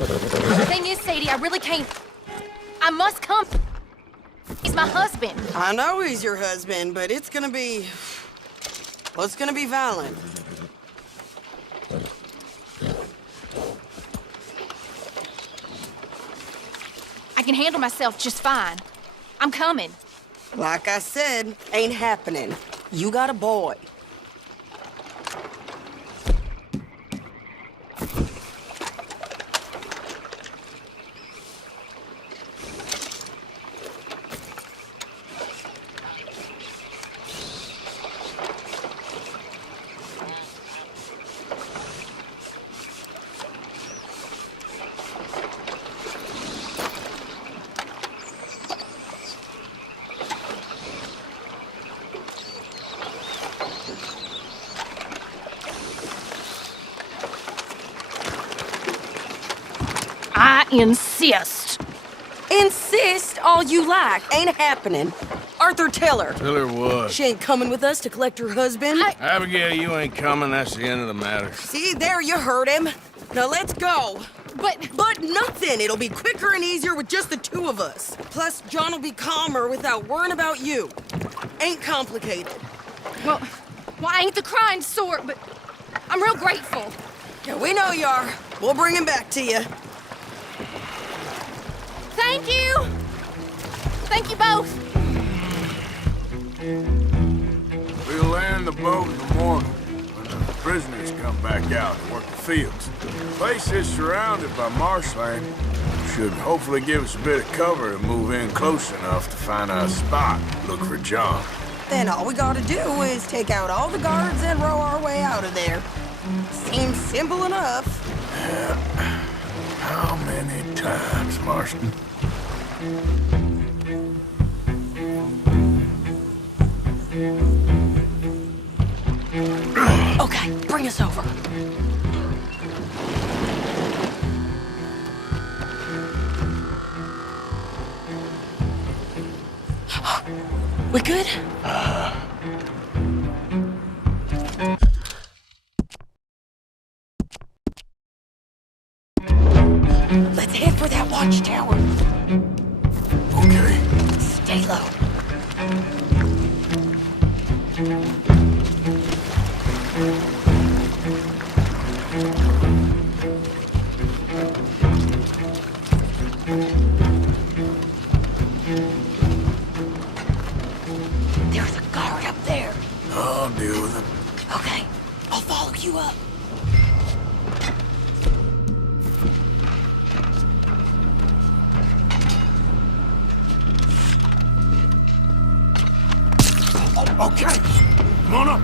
The thing is, Sadie, I really can't... I must come. He's my husband. I know he's your husband, but it's gonna be... Well, it's gonna be violent. I can handle myself just fine. I'm coming. Like I said, ain't happening. You got a boy. I insist. Insist all you like. Ain't happening. Arthur, tell her. Tell her what? She ain't coming with us to collect her husband. Abigail, you ain't coming. That's the end of the matter. See, there you heard him. Now let's go. But nothing. It'll be quicker and easier with just the two of us. Plus, John will be calmer without worrying about you. Ain't complicated. Well, I ain't the crying sort, but I'm real grateful. Yeah, we know you are. We'll bring him back to you. Thank you. Thank you both. We'll land the boat in the morning when the prisoners come back out to work the fields. The place is surrounded by marshland. Should hopefully give us a bit of cover to move in close enough to find a spot. Look for John. Then all we gotta do is take out all the guards and row our way out of there. Seems simple enough. How many times, Marston? Okay, bring us over. We good? Let's head for that watchtower. Okay. Stay low. There's a guard up there. I'll deal with him. Okay, I'll follow you up. Okay. Come on up.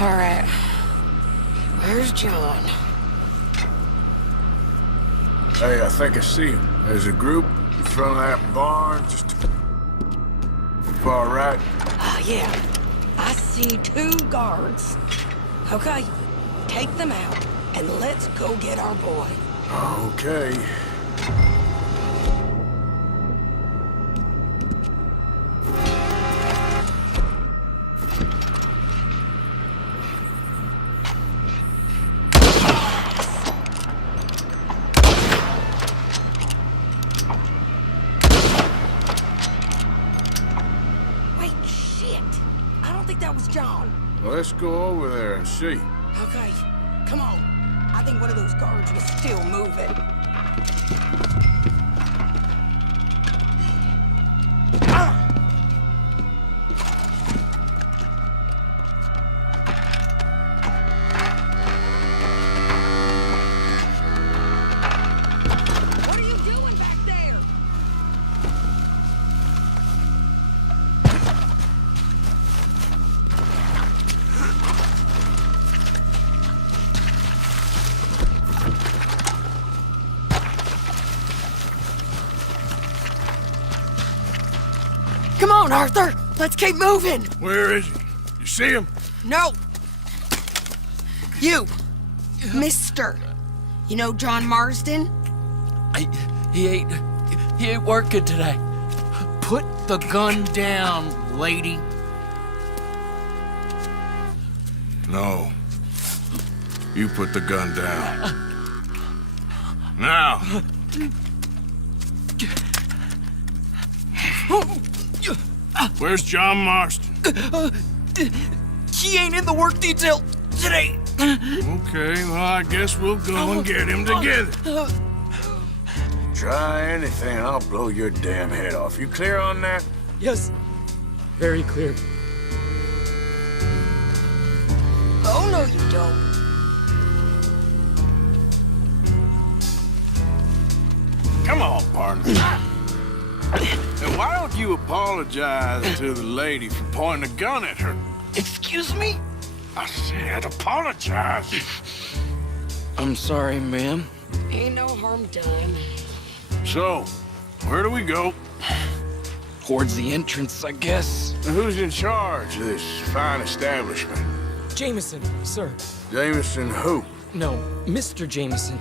All right. Where's John? Hey, I think I see him. There's a group in front of that barn, just far right. Yeah. I see 2 guards. Okay, take them out, and let's go get our boy. Okay. That was John. Let's go over there and see. Okay, come on. I think one of those guards was still moving. What are you doing back there? Come on, Arthur! Let's keep moving! Where is he? You see him? No! You! Mister! You know John Marsden? He ain't working today. Put the gun down, lady. No. You put the gun down. Now. Where's John Marston? He ain't in the work detail today. Okay, well, I guess we'll go and get him together. Try anything, I'll blow your damn head off. You clear on that? Yes, very clear. Oh, no, you don't. Come on, partner. And why don't you apologize to the lady for pointing a gun at her? Excuse me? I said apologize. I'm sorry, ma'am. Ain't no harm done. So, where do we go? Towards the entrance, I guess. Who's in charge of this fine establishment? Jameson, sir. Jameson who? No, Mr. Jameson.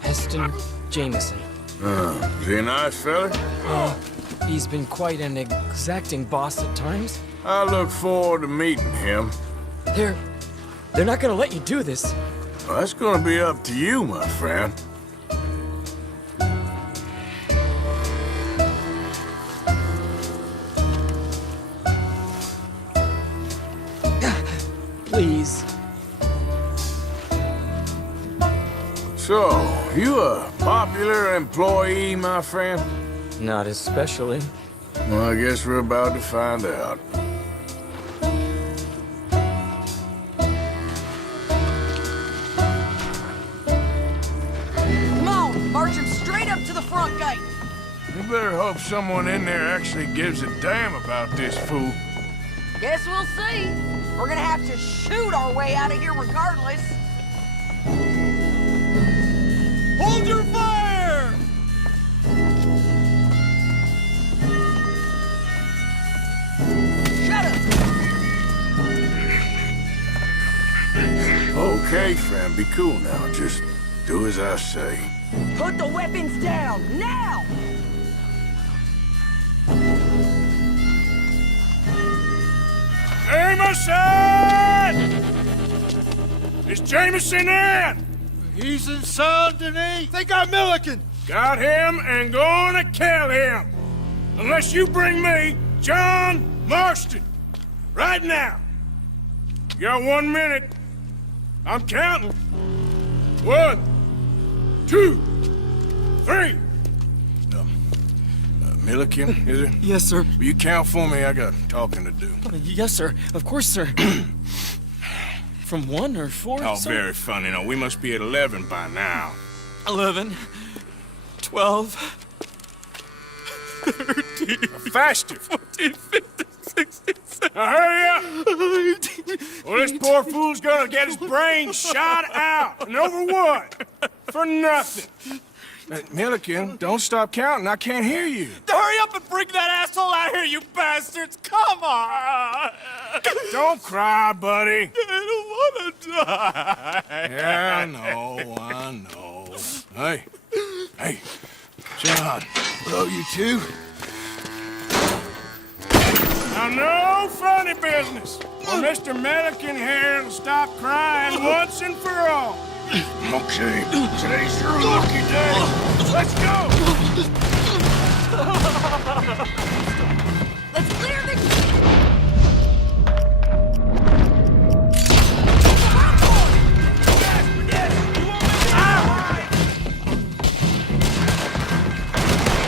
Heston Jameson. Is he a nice fella? He's been quite an exacting boss at times. I look forward to meeting him. They're not gonna let you do this. Well, that's gonna be up to you, my friend. Please. So, you a popular employee, my friend? Not especially. Well, I guess we're about to find out. Come on, march him straight up to the front gate. You better hope someone in there actually gives a damn about this fool. Guess we'll see. We're gonna have to shoot our way out of here regardless. Hold your fire! Shut up. Okay, friend, be cool now. Just do as I say. Put the weapons down, now! Jameson! Is Jameson in? He's in Saint Denis. They got Milliken. Got him and gonna kill him. Unless you bring me John Marston. Right now. You got 1 minute. I'm counting. 1, 2, 3. Milliken, is it? Yes, sir. Will you count for me? I got talking to do. Yes, sir. Of course, sir. From 1 or 4, Oh, sir? very funny. No, we must be at 11 by now. 11, 12, 13, Faster. 14, 15, 16, 17, Now hurry up. 18. Well, this poor fool's gonna get his brains shot out. And over what? For nothing. Milliken, don't stop counting. I can't hear you. Hurry up and bring that asshole out here, you bastards! Come on! Don't cry, buddy. I don't want to die. Yeah, I know. Hey, John, love you too. Now, no funny business. Well, Mr. Milliken here will stop crying once and for all. Okay, today's your lucky day. Let's go! Let's clear the...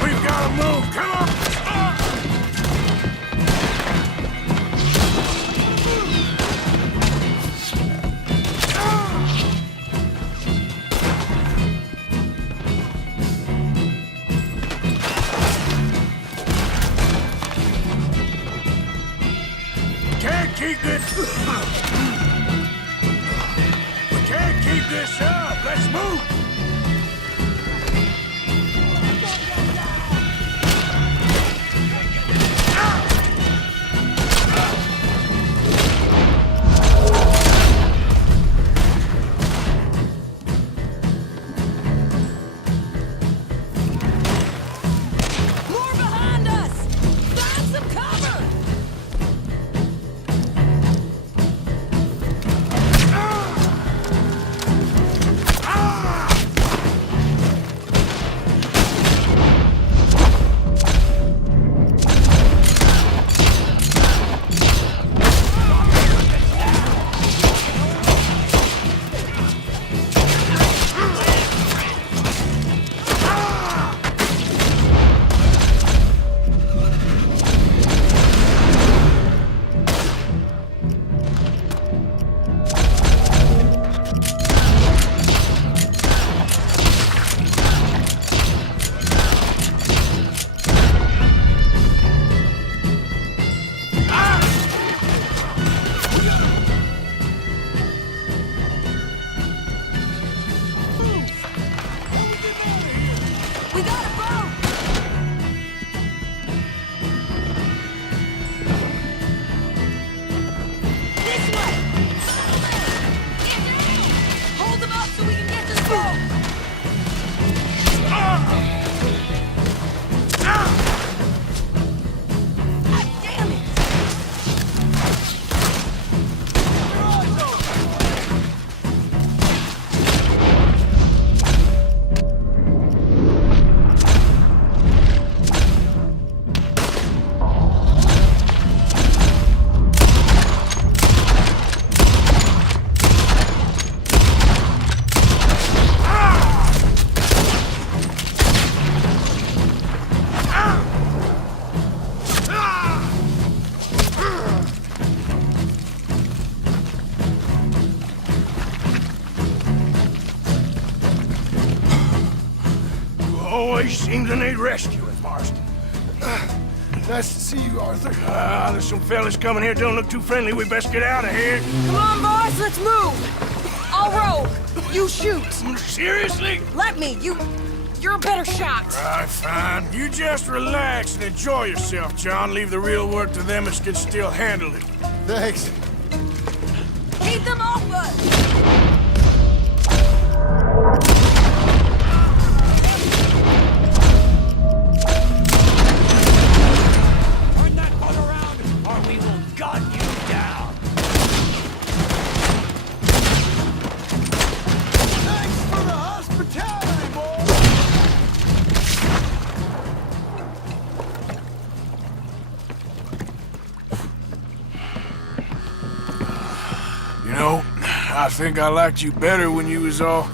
We've got to move. Come on! Can't keep this. We can't keep this up. Let's move. Always seem to need rescuing, Marston. Nice to see you, Arthur. There's some fellas coming here. Don't look too friendly. We best get out of here. Come on, boys, let's move. I'll roll. You shoot. Seriously? Let me. You're a better shot. All right, fine. You just relax and enjoy yourself, John. Leave the real work to them that can still handle it. Thanks. Keep them off us. Turn that boat around, or we will gun you down. Thanks for the hospitality, boy! You know, I think I liked you better when you was all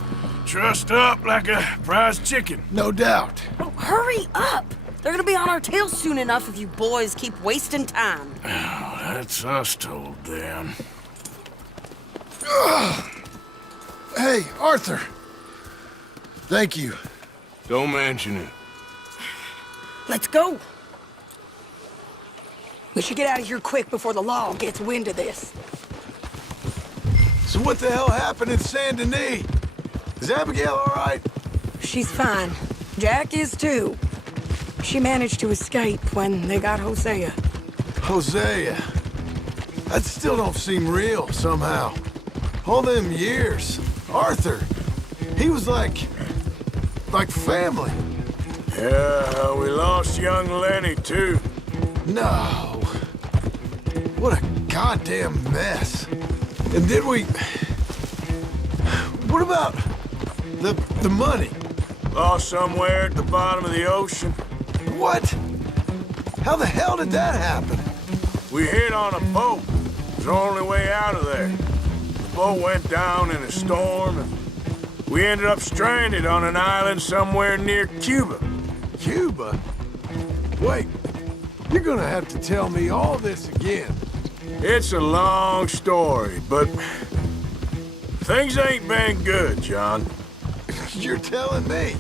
trussed up like a prize chicken. No doubt. Oh, hurry up. They're gonna be on our tails soon enough if you boys keep wasting time. That's us told them. Hey, Arthur. Thank you. Don't mention it. Let's go. We should get out of here quick before the law gets wind of this. So what the hell happened in Saint Denis? Is Abigail all right? She's fine. Jack is too. She managed to escape when they got Hosea. Hosea. That still don't seem real, somehow. All them years. Arthur. He was like family. Yeah, we lost young Lenny, too. No. What a goddamn mess. And did we... What about the money? Lost somewhere at the bottom of the ocean. What? How the hell did that happen? We hit on a boat. It was the only way out of there. The boat went down in a storm, and we ended up stranded on an island somewhere near Cuba. Cuba? Wait, you're gonna have to tell me all this again. It's a long story, but things ain't been good, John. You're telling me?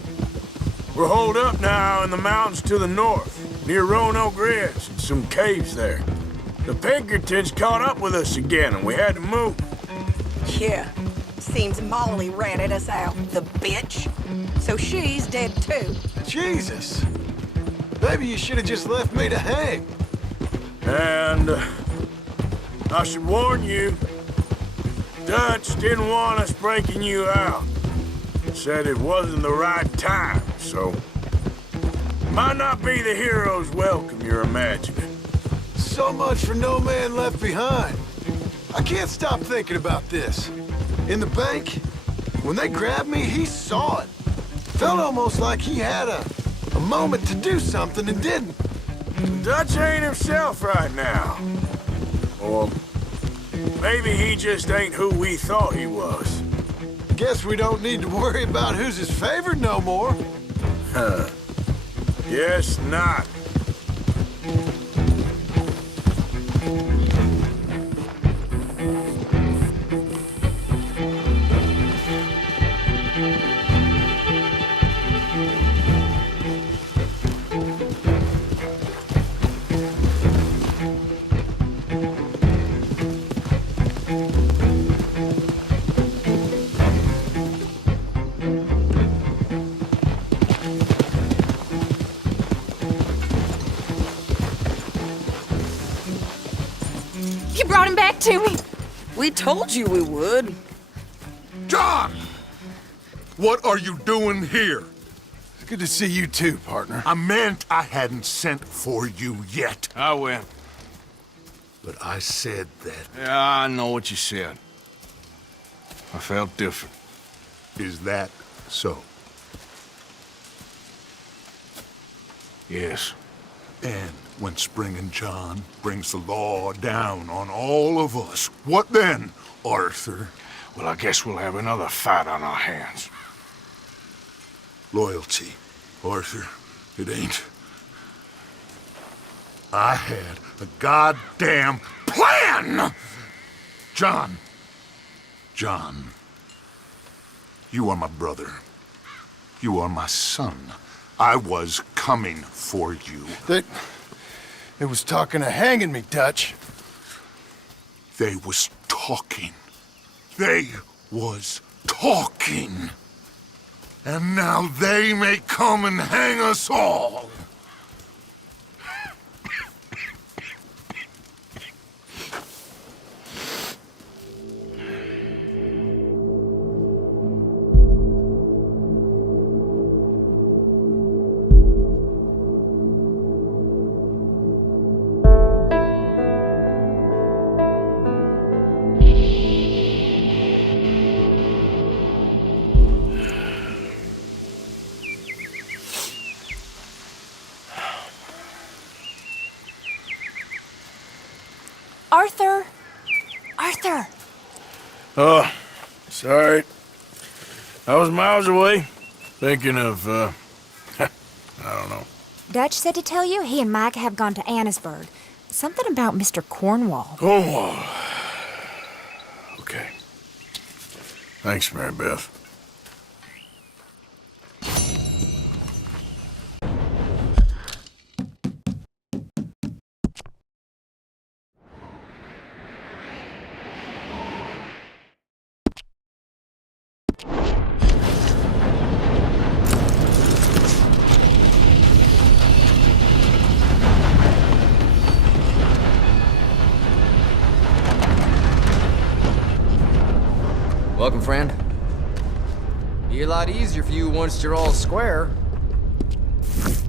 We're holed up now in the mountains to the north, near Roanoke Ridge and some caves there. The Pinkertons caught up with us again, and we had to move. Yeah. Seems Molly ratted us out, the bitch. So she's dead too. Jesus. Maybe you should have just left me to hang. And I should warn you, Dutch didn't want us breaking you out. Said it wasn't the right time, so might not be the hero's welcome you're imagining. So much for no man left behind. I can't stop thinking about this. In the bank, when they grabbed me, he saw it. Felt almost like he had a moment to do something and didn't. Dutch ain't himself right now. Or maybe he just ain't who we thought he was. Guess we don't need to worry about who's his favorite no more. Guess not. You brought him back to me. We told you we would. John! What are you doing here? It's good to see you too, partner. I meant I hadn't sent for you yet. I went. But I said that. Yeah, I know what you said. I felt different. Is that so? Yes. And when Spring and John brings the law down on all of us, what then, Arthur? Well, I guess we'll have another fight on our hands. Loyalty, Arthur. It ain't. I had a goddamn plan! John. You are my brother. You are my son. I was coming for you. It was talking of hanging me, Dutch. They was talking. They was talking. And now they may come and hang us all. Arthur! Arthur! Oh, sorry. I was miles away, thinking of, I don't know. Dutch said to tell you he and Mike have gone to Annisburg. Something about Mr. Cornwall. Cornwall. Okay. Thanks, Mary Beth. Welcome, friend. Be a lot easier for you once you're all square.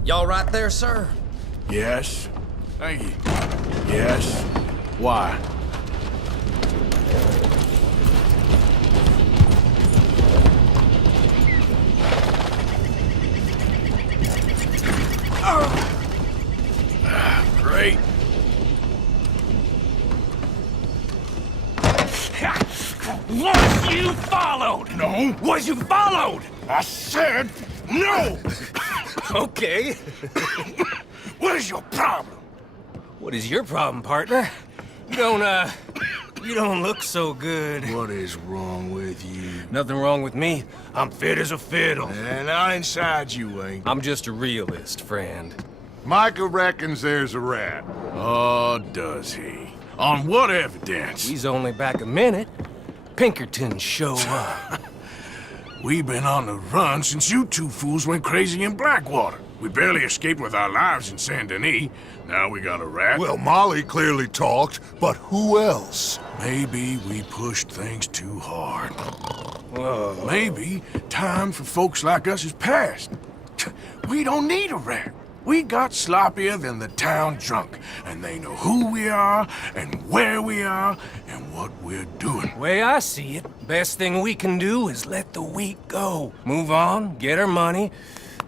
Y'all right there, sir? Yes. Thank you. Yes. Why? Great. Was you followed? No. Was you followed? I said no. Okay. What is your problem? What is your problem, partner? You don't look so good. What is wrong with you? Nothing wrong with me. I'm fit as a fiddle. And not inside you ain't. I'm just a realist, friend. Micah reckons there's a rat. Oh, does he? On what evidence? He's only back a minute. Pinkertons show up. We've been on the run since you two fools went crazy in Blackwater. We barely escaped with our lives in Saint Denis. Now we got a rat. Well, Molly clearly talked, but who else? Maybe we pushed things too hard. Whoa. Maybe time for folks like us is past. We don't need a rat. We got sloppier than the town drunk, and they know who we are, and where we are, and what we're doing. Way I see it, best thing we can do is let the week go. Move on, get our money,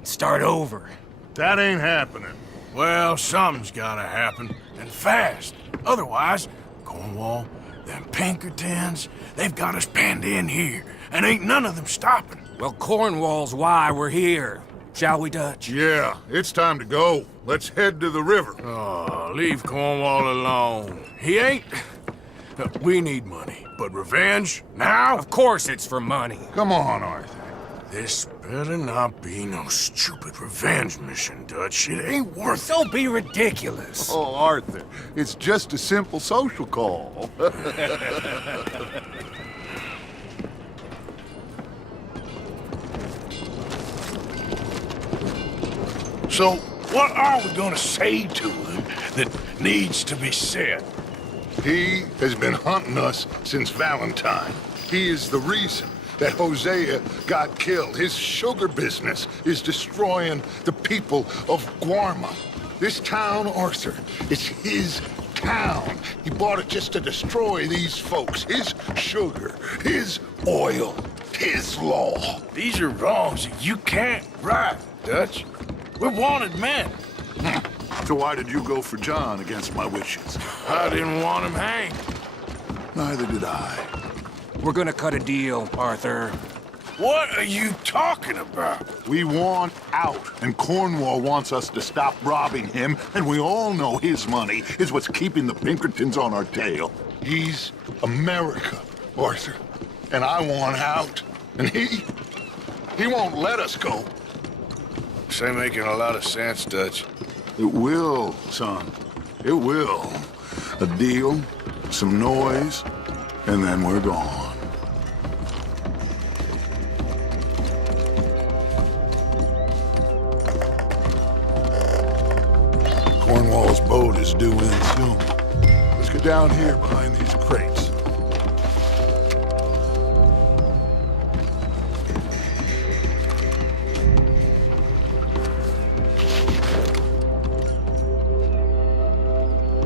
start over. That ain't happening. Well, something's gotta happen, and fast. Otherwise, Cornwall, them Pinkertons, they've got us penned in here, and ain't none of them stopping. Well, Cornwall's why we're here. Shall we, Dutch? Yeah, it's time to go. Let's head to the river. Oh, leave Cornwall alone. He ain't... We need money, but revenge, now? Of course it's for money. Come on, Arthur. This better not be no stupid revenge mission, Dutch. It ain't worth it. Don't be ridiculous. Oh, Arthur, it's just a simple social call. So, what are we gonna say to him that needs to be said? He has been hunting us since Valentine. He is the reason that Hosea got killed. His sugar business is destroying the people of Guarma. This town, Arthur, it's his town. He bought it just to destroy these folks. His sugar, his oil, his law. These are wrongs that you can't right, Dutch. We're wanted men. So why did you go for John against my wishes? I didn't want him hanged. Neither did I. We're gonna cut a deal, Arthur. What are you talking about? We want out, and Cornwall wants us to stop robbing him, and we all know his money is what's keeping the Pinkertons on our tail. He's America, Arthur, and I want out, and he won't let us go. This ain't making a lot of sense, Dutch. It will, son. It will. A deal, some noise, and then we're gone. Cornwall's boat is due in soon. Let's get down here behind these crates.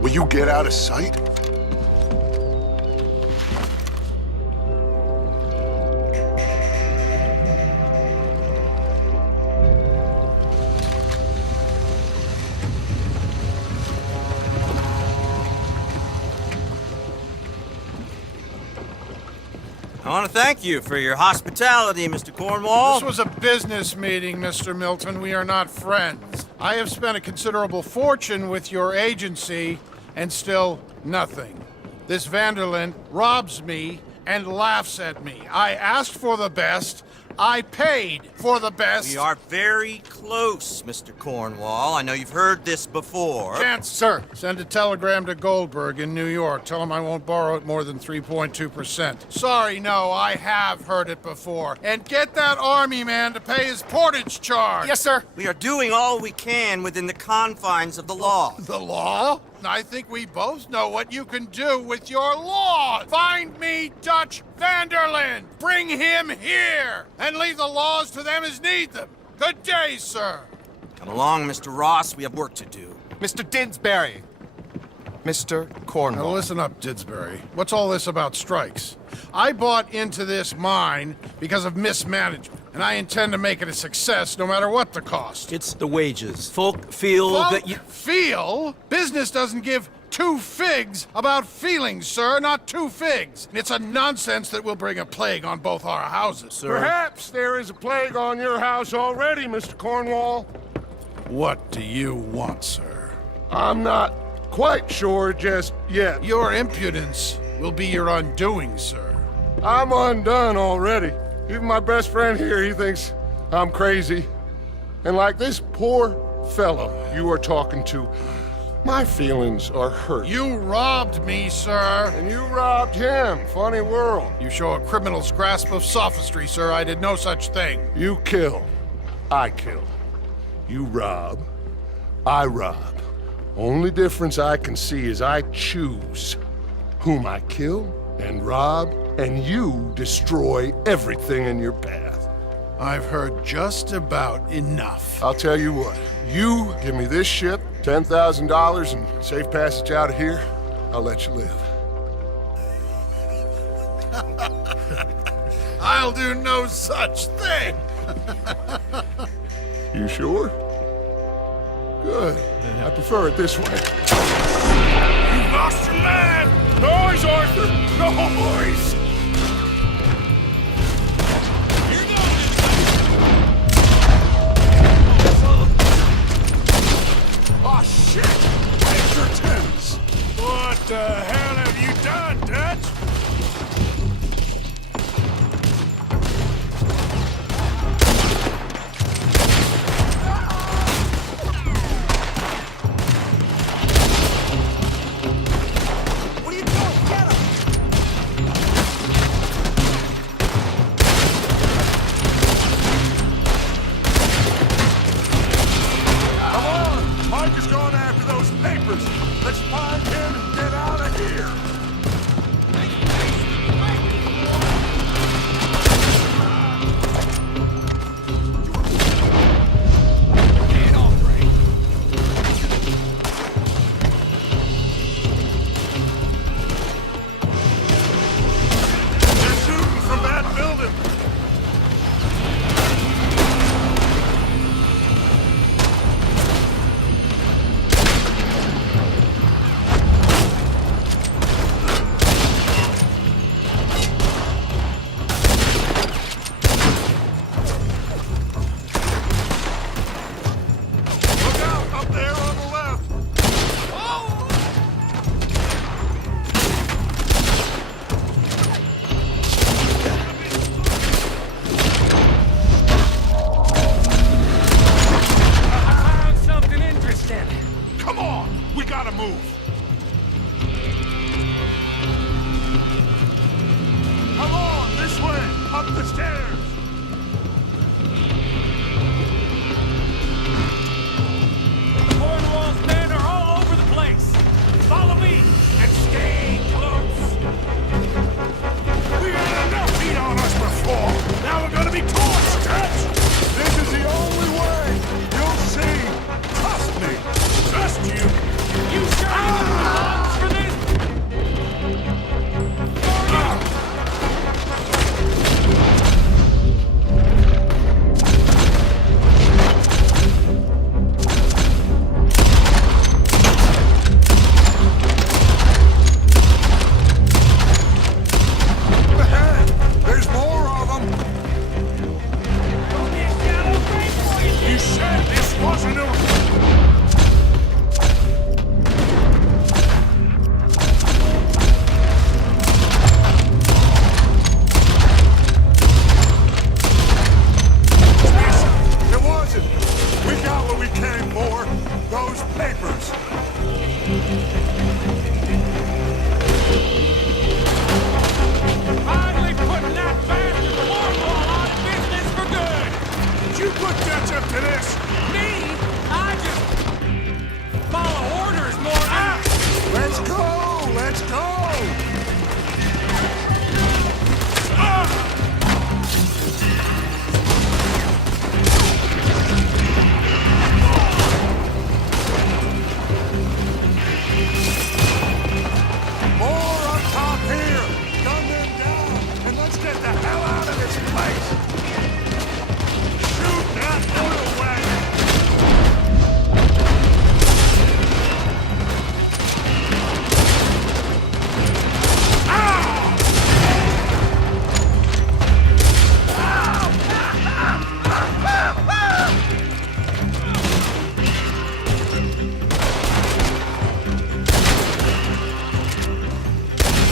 Will you get out of sight? I want to thank you for your hospitality, Mr. Cornwall. This was a business meeting, Mr. Milton. We are not friends. I have spent a considerable fortune with your agency, and still nothing. This Vanderlyn robs me and laughs at me. I asked for the best. I paid for the best. We are very close, Mr. Cornwall. I know you've heard this before. Chance, sir, send a telegram to Goldberg in New York. Tell him I won't borrow it more than 3.2%. Sorry, no, I have heard it before. And get that army man to pay his portage charge. Yes, sir. We are doing all we can within the confines of the law. The law? I think we both know what you can do with your law. Find me Dutch Vanderlyn. Bring him here. And leave the laws to them as need them. Good day, sir. Come along, Mr. Ross. We have work to do. Mr. Didsbury. Mr. Cornwall. Now listen up, Didsbury. What's all this about strikes? I bought into this mine because of mismanagement, and I intend to make it a success no matter what the cost. It's the wages. Folk feel that you... Feel? Business doesn't give two figs about feelings, sir, not two figs. It's a nonsense that will bring a plague on both our houses, sir. Perhaps there is a plague on your house already, Mr. Cornwall. What do you want, sir? I'm not quite sure just yet. Your impudence will be your undoing, sir. I'm undone already. Even my best friend here, he thinks I'm crazy. And like this poor fellow you are talking to, my feelings are hurt. You robbed me, sir. And you robbed him. Funny world. You show a criminal's grasp of sophistry, sir. I did no such thing. You kill. I kill. You rob. I rob. Only difference I can see is I choose whom I kill and rob, and you destroy everything in your path. I've heard just about enough. I'll tell you what. You give me this ship, $10,000, and safe passage out of here, I'll let you live. I'll do no such thing. You sure? Good. I prefer it this way. You've lost your man! Noise, Arthur! Noise! Oh, shit! Pinkertons! What the hell have you done, Dutch? Let's find him and get out of here! They're shooting from that building! move. Come on, this way, up the stairs. Cornwall's men are all over the place. Follow me and stay close. We had enough heat on us before. Now we're gonna be torched, Dutch. This is the only way. You'll see. Trust me. Trust you. You sure you have the lungs for this? There's more of them. You said this wasn't a... It wasn't. We got what we came for. Those papers. Finally putting that bastard Cornwall out of business for good. Did you put Dutch up to this? Me? I just follow orders more than... Let's go. Let's go. More up top here. Gun them down, and let's get the hell out of this place. Shoot that oil wagon.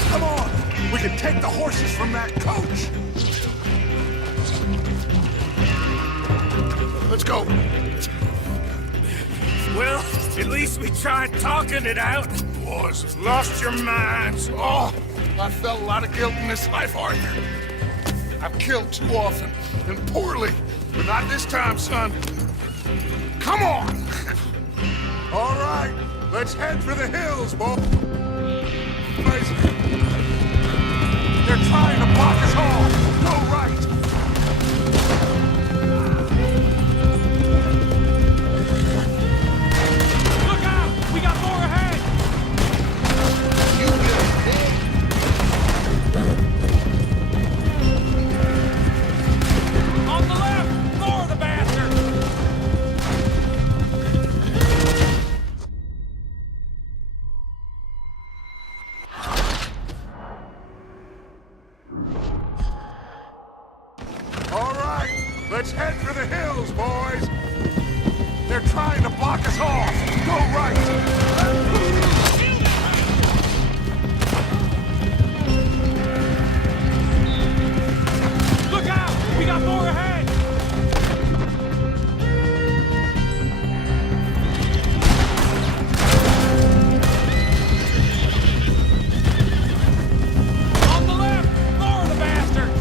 Come on, we can take the horses from that coach. Let's go. Well, at least we tried talking it out. Boys, lost your minds. Oh, I felt a lot of guilt in this life, Arthur. I've killed too often and poorly, but not this time, son. Come on! All right, let's head for the hills, boys. They're trying to block us off. Go right. Look out! We got more ahead! On the left! More of the bastard! All right, let's head for the hills, boys. They're trying to block us off. Go right. Look out! We got more ahead! On the left! More of the bastards!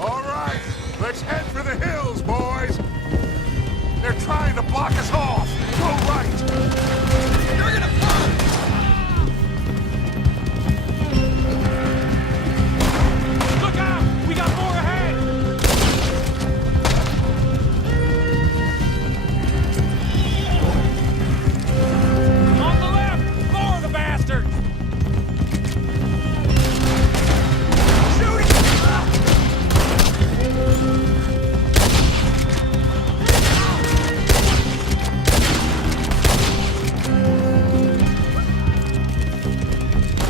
All right, let's head for the hills, boys. They're trying to block us off. Go right. You're gonna fall. Look out! We got more ahead! On the left! More of the bastards!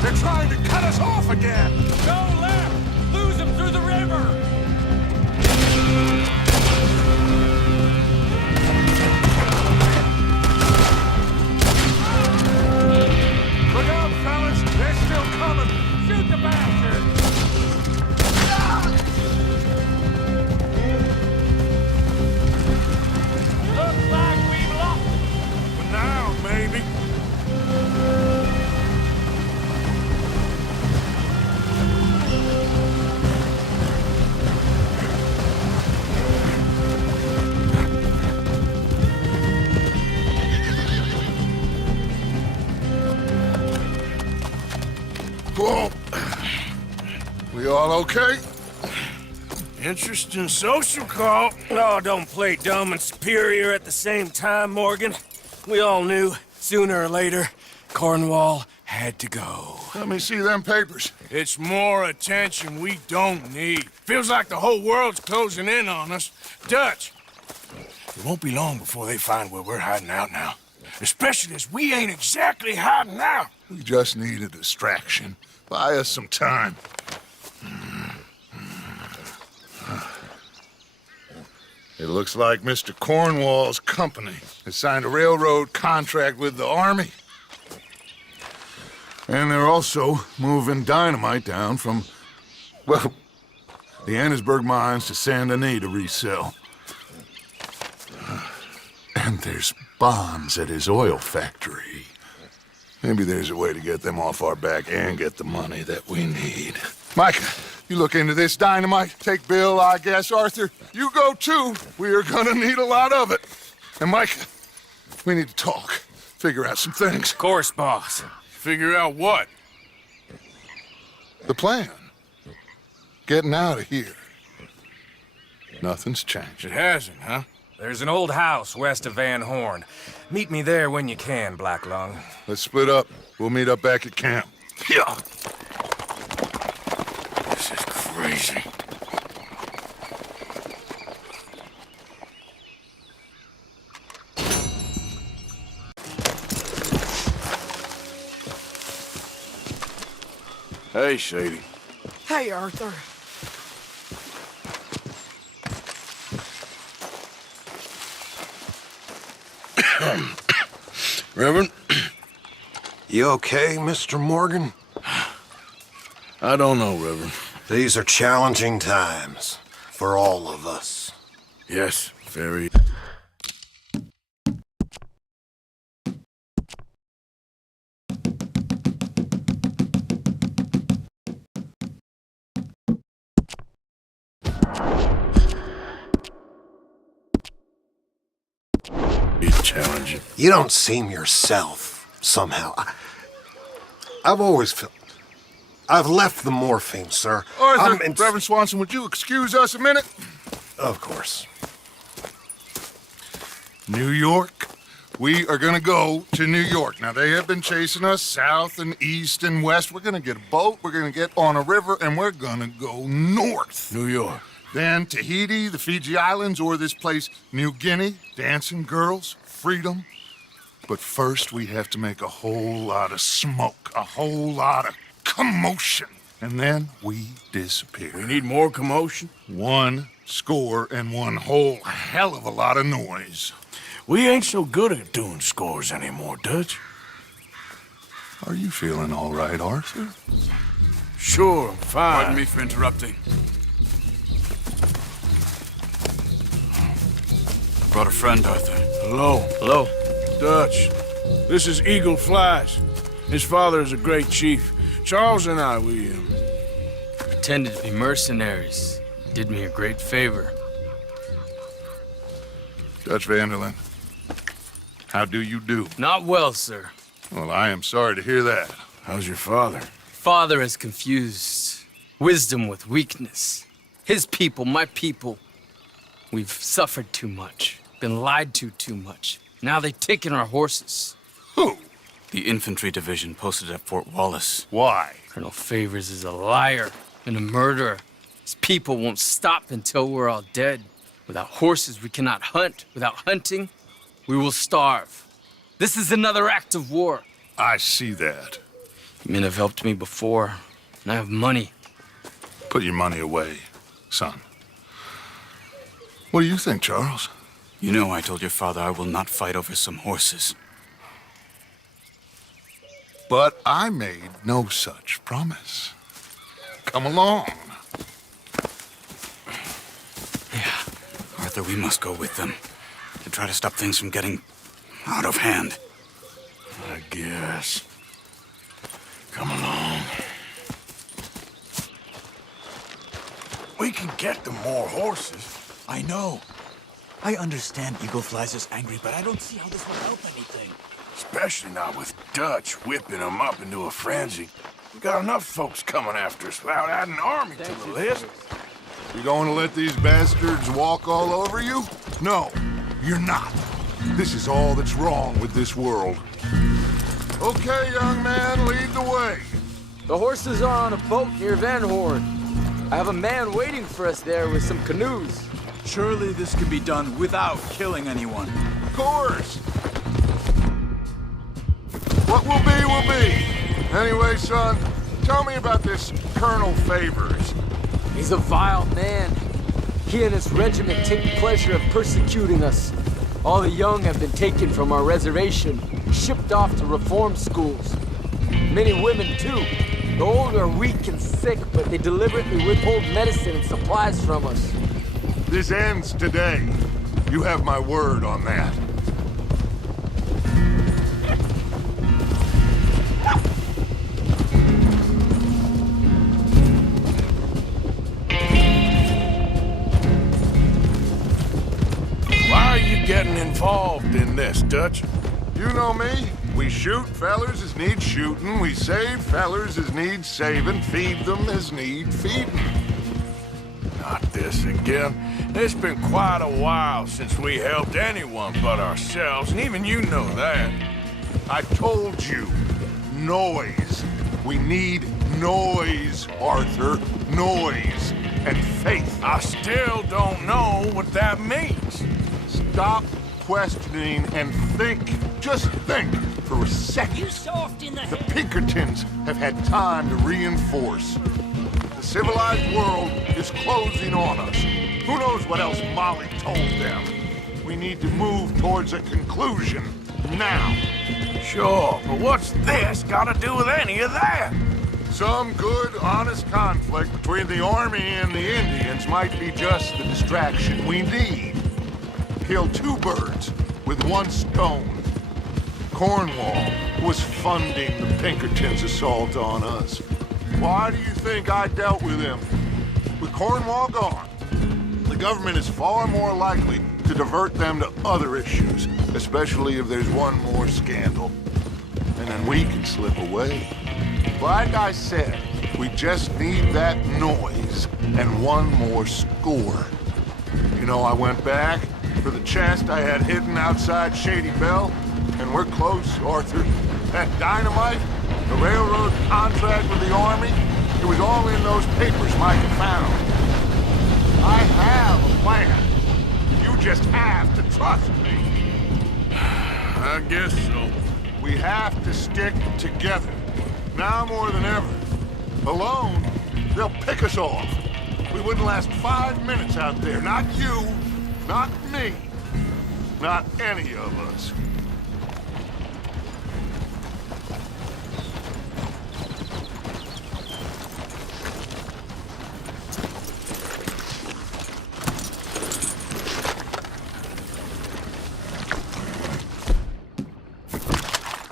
They're trying to cut us off again. Go left! Lose them through the river! Look out, fellas. They're still coming. Paul. We all okay? Interesting social call. Oh, don't play dumb and superior at the same time, Morgan. We all knew, sooner or later, Cornwall had to go. Let me see them papers. It's more attention we don't need. Feels like the whole world's closing in on us. Dutch, it won't be long before they find where we're hiding out now. Especially as we ain't exactly hiding out. We just need a distraction. Buy us some time. It looks like Mr. Cornwall's company has signed a railroad contract with the Army. And they're also moving dynamite down from, well, the Annesburg mines to Saint Denis to resell. And there's bombs at his oil factory. Maybe there's a way to get them off our back and get the money that we need. Micah, you look into this dynamite. Take Bill, I guess. Arthur, you go too. We are gonna need a lot of it. And Micah, we need to talk. Figure out some things. Of course, boss. Figure out what? The plan. Getting out of here. Nothing's changed. It hasn't, huh? There's an old house west of Van Horn. Meet me there when you can, Black Lung. Let's split up. We'll meet up back at camp. Yeah. This is crazy. Hey, Sadie. Hey, Arthur. Reverend? You okay, Mr. Morgan? I don't know, Reverend. These are challenging times for all of us. Yes, very. It's challenging. You don't seem yourself, somehow. I've always felt... I've left the morphine, sir. Arthur, Reverend Swanson, would you excuse us a minute? Of course. New York. We are gonna go to New York. Now, they have been chasing us south and east and west. We're gonna get a boat, we're gonna get on a river, and we're gonna go north. New York. Then Tahiti, the Fiji Islands, or this place, New Guinea, dancing girls, freedom. But first, we have to make a whole lot of smoke, a whole lot of commotion. And then we disappear. We need more commotion? 1 score and 1 whole hell of a lot of noise. We ain't so good at doing scores anymore, Dutch. Are you feeling all right, Arthur? Sure, I'm fine. Pardon me for interrupting. Brought a friend, Arthur. Hello. Hello. Dutch. This is Eagle Flies. His father is a great chief. Charles and I, we pretended to be mercenaries. Did me a great favor. Dutch Vanderlyn, how do you do? Not well, sir. Well, I am sorry to hear that. How's your father? Father has confused wisdom with weakness. His people, my people. We've suffered too much. Been lied to too much. Now they've taken our horses. Who? The infantry division posted at Fort Wallace. Why? Colonel Favors is a liar and a murderer. His people won't stop until we're all dead. Without horses, we cannot hunt. Without hunting, we will starve. This is another act of war. I see that. Men have helped me before, and I have money. Put your money away, son. What do you think, Charles? You know I told your father I will not fight over some horses. But I made no such promise. Come along. Yeah, Arthur, we must go with them to try to stop things from getting out of hand. I guess. Come along. We can get them more horses. I know. I understand Eagle Flies is angry, but I don't see how this will help anything. Especially not with Dutch whipping them up into a frenzy. We got enough folks coming after us without adding an army to the list. You going to let these bastards walk all over you? No, you're not. This is all that's wrong with this world. Okay, young man, lead the way. The horses are on a boat near Van Horn. I have a man waiting for us there with some canoes. Surely this can be done without killing anyone. Of course. What will be, will be. Anyway, son, tell me about this Colonel Favors. He's a vile man. He and his regiment take pleasure of persecuting us. All the young have been taken from our reservation, shipped off to reform schools. Many women, too. The old are weak and sick, but they deliberately withhold medicine and supplies from us. This ends today. You have my word on that. Why are you getting involved in this, Dutch? You know me. We shoot fellers as need shooting. We save fellers as need saving. Feed them as need feeding. Not this again. It's been quite a while since we helped anyone but ourselves, and even you know that. I told you. Noise. We need noise, Arthur. Noise and faith. I still don't know what that means. Stop questioning and think. Just think for a second. The Pinkertons have had time to reinforce. The civilized world is closing on us. Who knows what else Molly told them? We need to move towards a conclusion now. Sure, but what's this got to do with any of that? Some good, honest conflict between the army and the Indians might be just the distraction we need. Kill two birds with one stone. Cornwall was funding the Pinkertons' assault on us. Why do you think I dealt with him? With Cornwall gone, the government is far more likely to divert them to other issues, especially if there's one more scandal. And then we can slip away. Like I said, we just need that noise and one more score. You know, I went back for the chest I had hidden outside Shady Bell, and we're close, Arthur. That dynamite, the railroad contract with the Army, it was all in those papers Mike found. I have a plan. You just have to trust me. I guess so. We have to stick together. Now more than ever. Alone, they'll pick us off. We wouldn't last 5 minutes out there. Not you, not me, not any of us.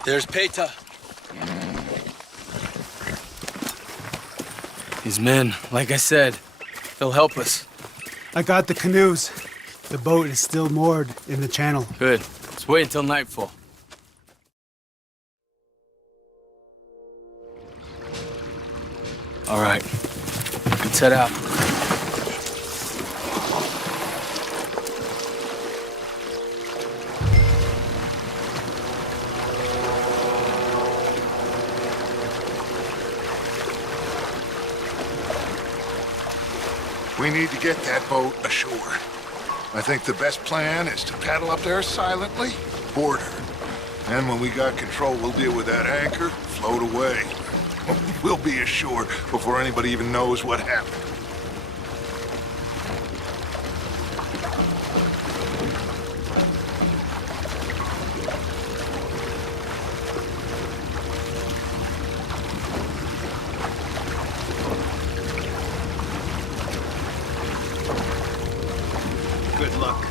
There's Peta. These men, like I said, they'll help us. I got the canoes. The boat is still moored in the channel. Good. Let's wait until nightfall. All right. Let's head out. We need to get that boat ashore. I think the best plan is to paddle up there silently, board her. And when we got control, we'll deal with that anchor, float away. We'll be ashore before anybody even knows what happened. Good luck.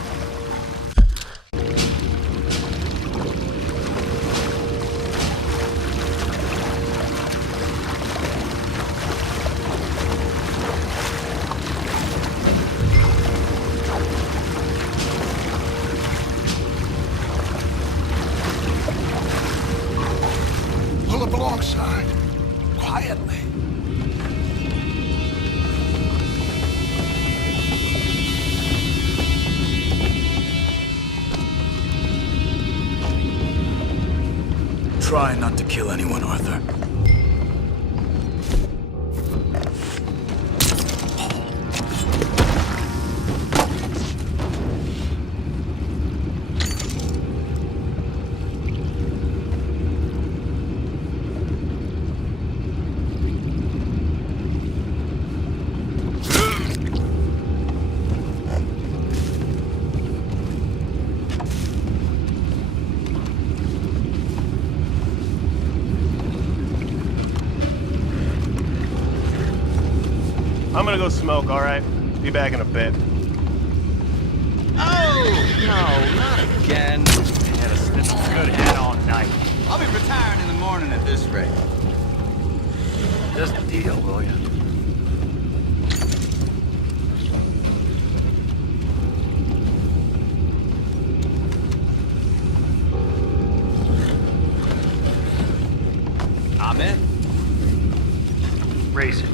Pull up alongside. quietly. Try not to kill anyone, Arthur. I'm gonna go smoke, all right? Be back in a bit. Oh, no, not again. Had a sniff of good head all night. I'll be retiring in the morning at this rate. Just a deal, will ya? I'm in. Racing.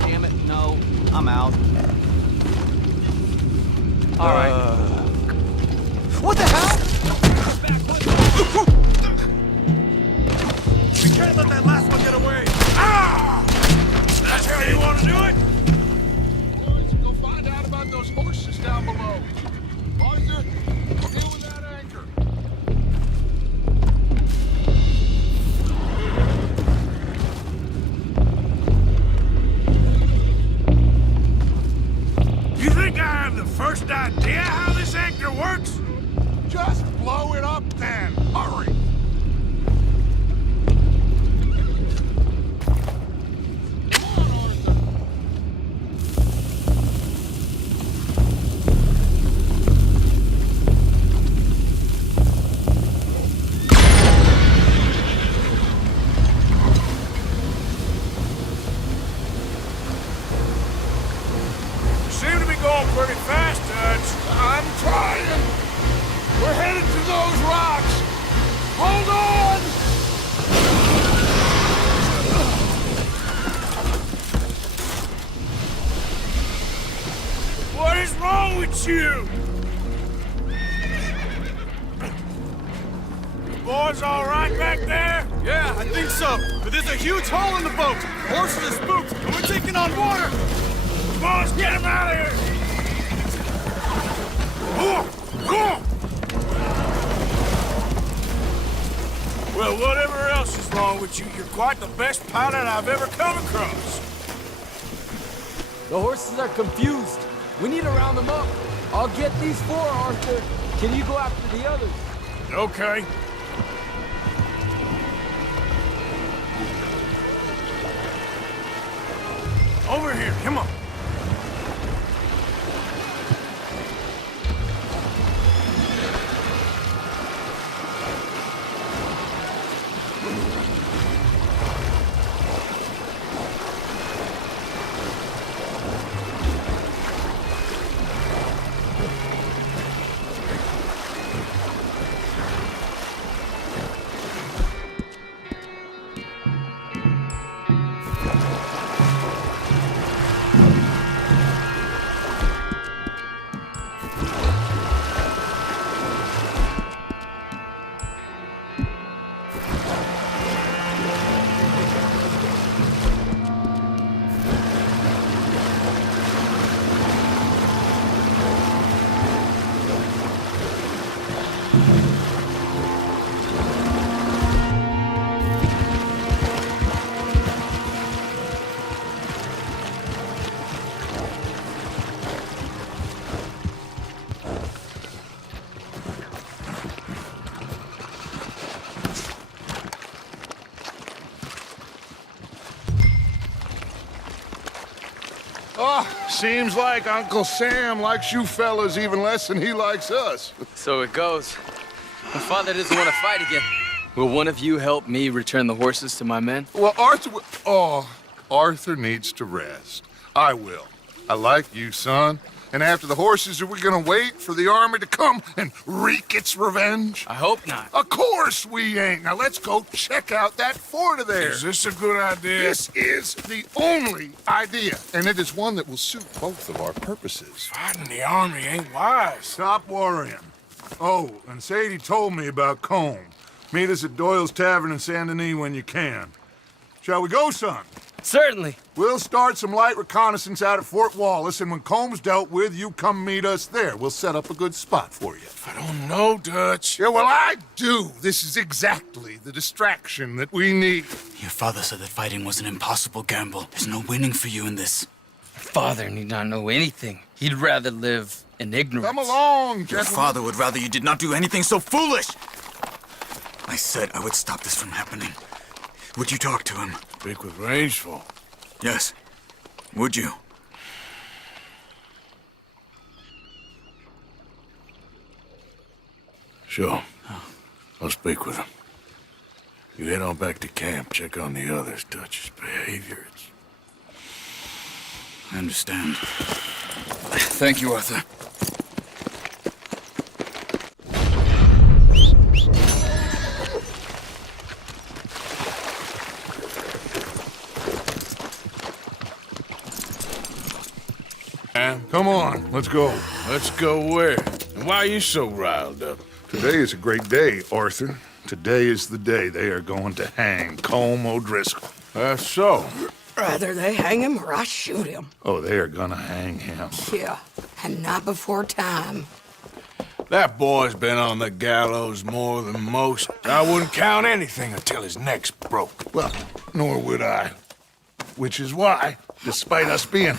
Damn it, no. I'm out. All right. What the hell? We can't let that last one get away! Ah! That's how you want to do it? Boys, go find out about those horses down below. Arthur, deal with that anchor. You think I have the first idea how this anchor works? Just blow it up then. Hurry. Seem to be going pretty fast, Dutch. I'm trying. We're headed to those rocks. Hold on! What is wrong with you? You boys all right back there? Yeah, I think so. But there's a huge hole in the boat. Horses are spooked, and we're taking on water. Boys, get him out of here! Well, whatever else is wrong with you, you're quite the best pilot I've ever come across. The horses are confused. We need to round them up. I'll get these four, Arthur. Can you go after the others? Okay. Over here, come on. Seems like Uncle Sam likes you fellas even less than he likes us. So it goes. My father doesn't want to fight again. Will one of you help me return the horses to my men? Well, Arthur needs to rest. I will. I like you, son, And after the horses, are we gonna wait for the army to come and wreak its revenge? I hope not. Of course we ain't. Now let's go check out that fort of theirs. Is this a good idea? This is the only idea, and it is one that will suit both of our purposes. Fighting the army ain't wise. Stop worrying. Oh, and Sadie told me about Combe. Meet us at Doyle's Tavern in Saint Denis when you can. Shall we go, son? Certainly. We'll start some light reconnaissance out at Fort Wallace, and when Combs dealt with, you come meet us there. We'll set up a good spot for you. I don't know, Dutch. Yeah, well, I do. This is exactly the distraction that we need. Your father said that fighting was an impossible gamble. There's no winning for you in this. Father need not know anything. He'd rather live in ignorance. Come along, Your gentlemen. father would rather you did not do anything so foolish. I said I would stop this from happening. Would you talk to him? Speak with Rangeful. Yes. Would you? Sure. I'll speak with him. You head on back to camp, check on the others. Dutch's behavior, I understand. Thank you, Arthur. Come on, let's go. Let's go where? And why are you so riled up? Today is a great day, Arthur. Today is the day they are going to hang Colm O'Driscoll. That's so. Rather they hang him or I shoot him. Oh, they are gonna hang him. Yeah, and not before time. That boy's been on the gallows more than most. I wouldn't count anything until his neck's broke. Well, nor would I. Which is why, despite us being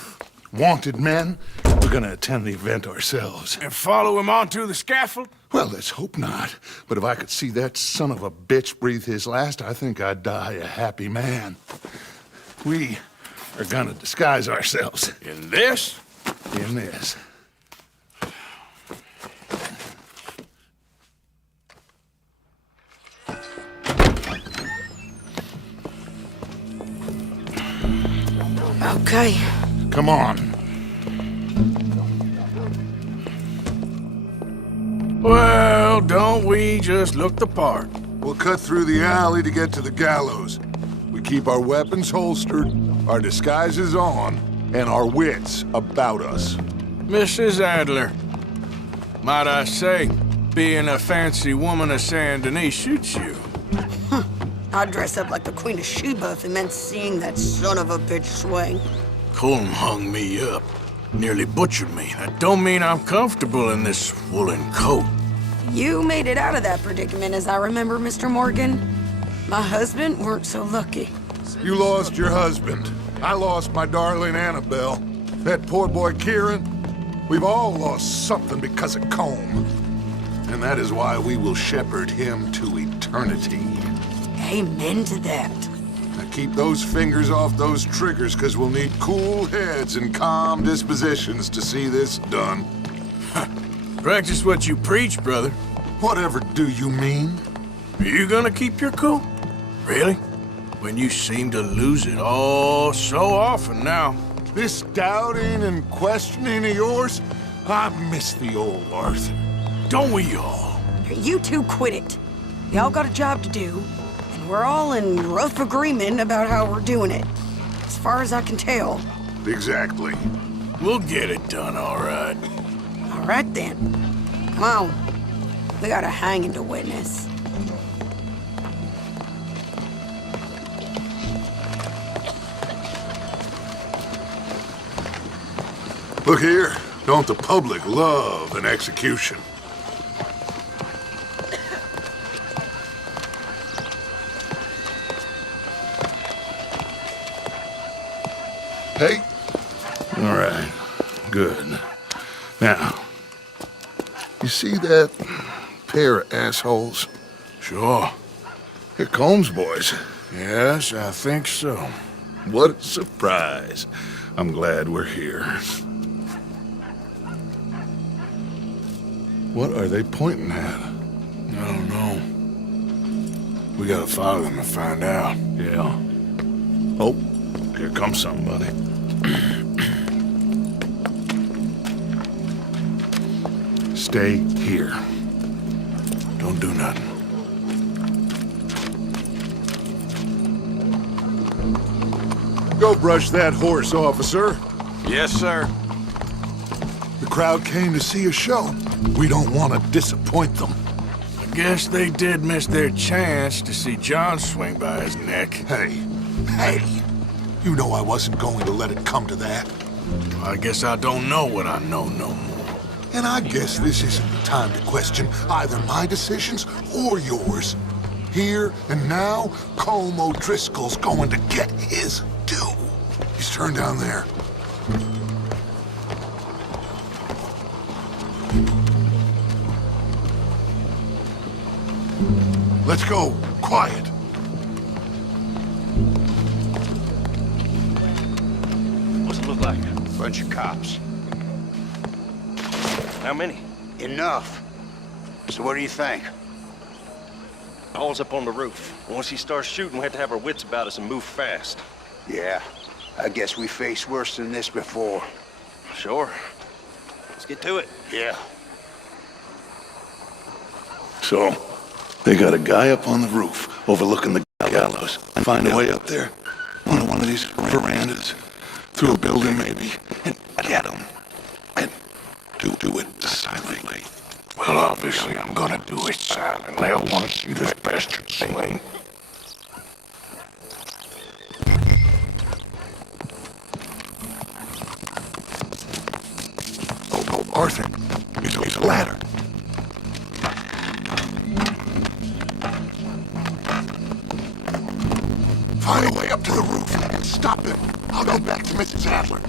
wanted men, we're gonna attend the event ourselves. And follow him onto the scaffold? Well, let's hope not. But if I could see that son of a bitch breathe his last, I think I'd die a happy man. We are gonna disguise ourselves. In this? In this. Okay. Come on. Well, don't we just look the part? We'll cut through the alley to get to the gallows. We keep our weapons holstered, our disguises on, and our wits about us. Mrs. Adler, might I say, being a fancy woman of Saint Denis suits you. I'd dress up like the Queen of Sheba if it meant seeing that son of a bitch swing. Colm hung me up, nearly butchered me. That don't mean I'm comfortable in this woolen coat. You made it out of that predicament, as I remember, Mr. Morgan. My husband weren't so lucky. You lost your husband. I lost my darling Annabelle. That poor boy Kieran. We've all lost something because of Colm. And that is why we will shepherd him to eternity. Amen to that. Now keep those fingers off those triggers, because we'll need cool heads and calm dispositions to see this done. Practice what you preach, brother. Whatever do you mean? Are you gonna keep your cool? Really? When you seem to lose it all so often now. This doubting and questioning of yours, I miss the old Arthur. Don't we all? You two quit it. Y'all got a job to do, and we're all in rough agreement about how we're doing it. As far as I can tell. Exactly. We'll get it done, all right. All right, then. Come on. We got a hanging to witness. Look here. Don't the public love an execution? Hey? All right. Good. Now, you see that pair of assholes? Sure. They're Combs boys. Yes, I think so. What a surprise. I'm glad we're here. What are they pointing at? I don't know. We gotta follow them and find out. Yeah. Oh, here comes somebody. stay here. Don't do nothing. Go brush that horse, officer. Yes, sir. The crowd came to see a show. We don't want to disappoint them. I guess they did miss their chance to see John swing by his neck. Hey, you know I wasn't going to let it come to that. I guess I don't know what I know no more. And I guess this isn't the time to question either my decisions or yours. Here and now, Colm O'Driscoll's going to get his due. He's turned down there. Let's go. Quiet. What's it look like? Bunch of cops. How many? Enough. So what do you think? Paul's up on the roof. Once he starts shooting, we have to have our wits about us and move fast. Yeah, I guess we faced worse than this before. Sure. Let's get to it. Yeah. So, they got a guy up on the roof overlooking the gallows. Find a way up there. On one of these verandas. Through a building, maybe. And get him. And do it silently. Well, obviously, I'm gonna do it silently. I want to see this bastard slain. Oh, Arthur. He's a ladder. Find a way up to the roof and stop him. I'll go back to Mrs. Adler.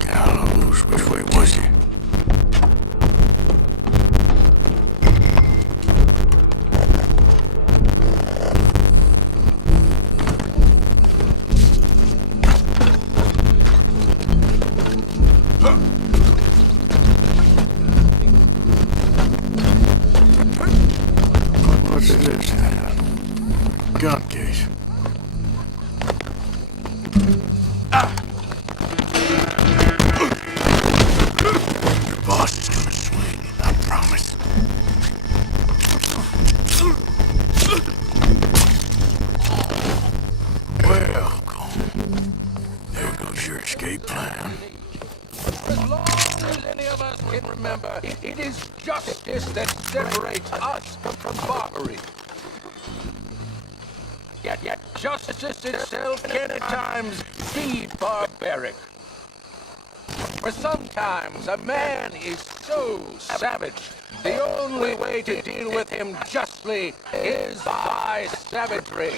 Gallows. Which way was he? What's this? Gun case. Your boss is gonna swing, I promise. Well, there goes your escape plan. As long as any of us can remember, it is justice that separates us from barbary. Yet justice itself can at times be barbaric. For sometimes a man is so savage, the only way to deal with him justly is by savagery.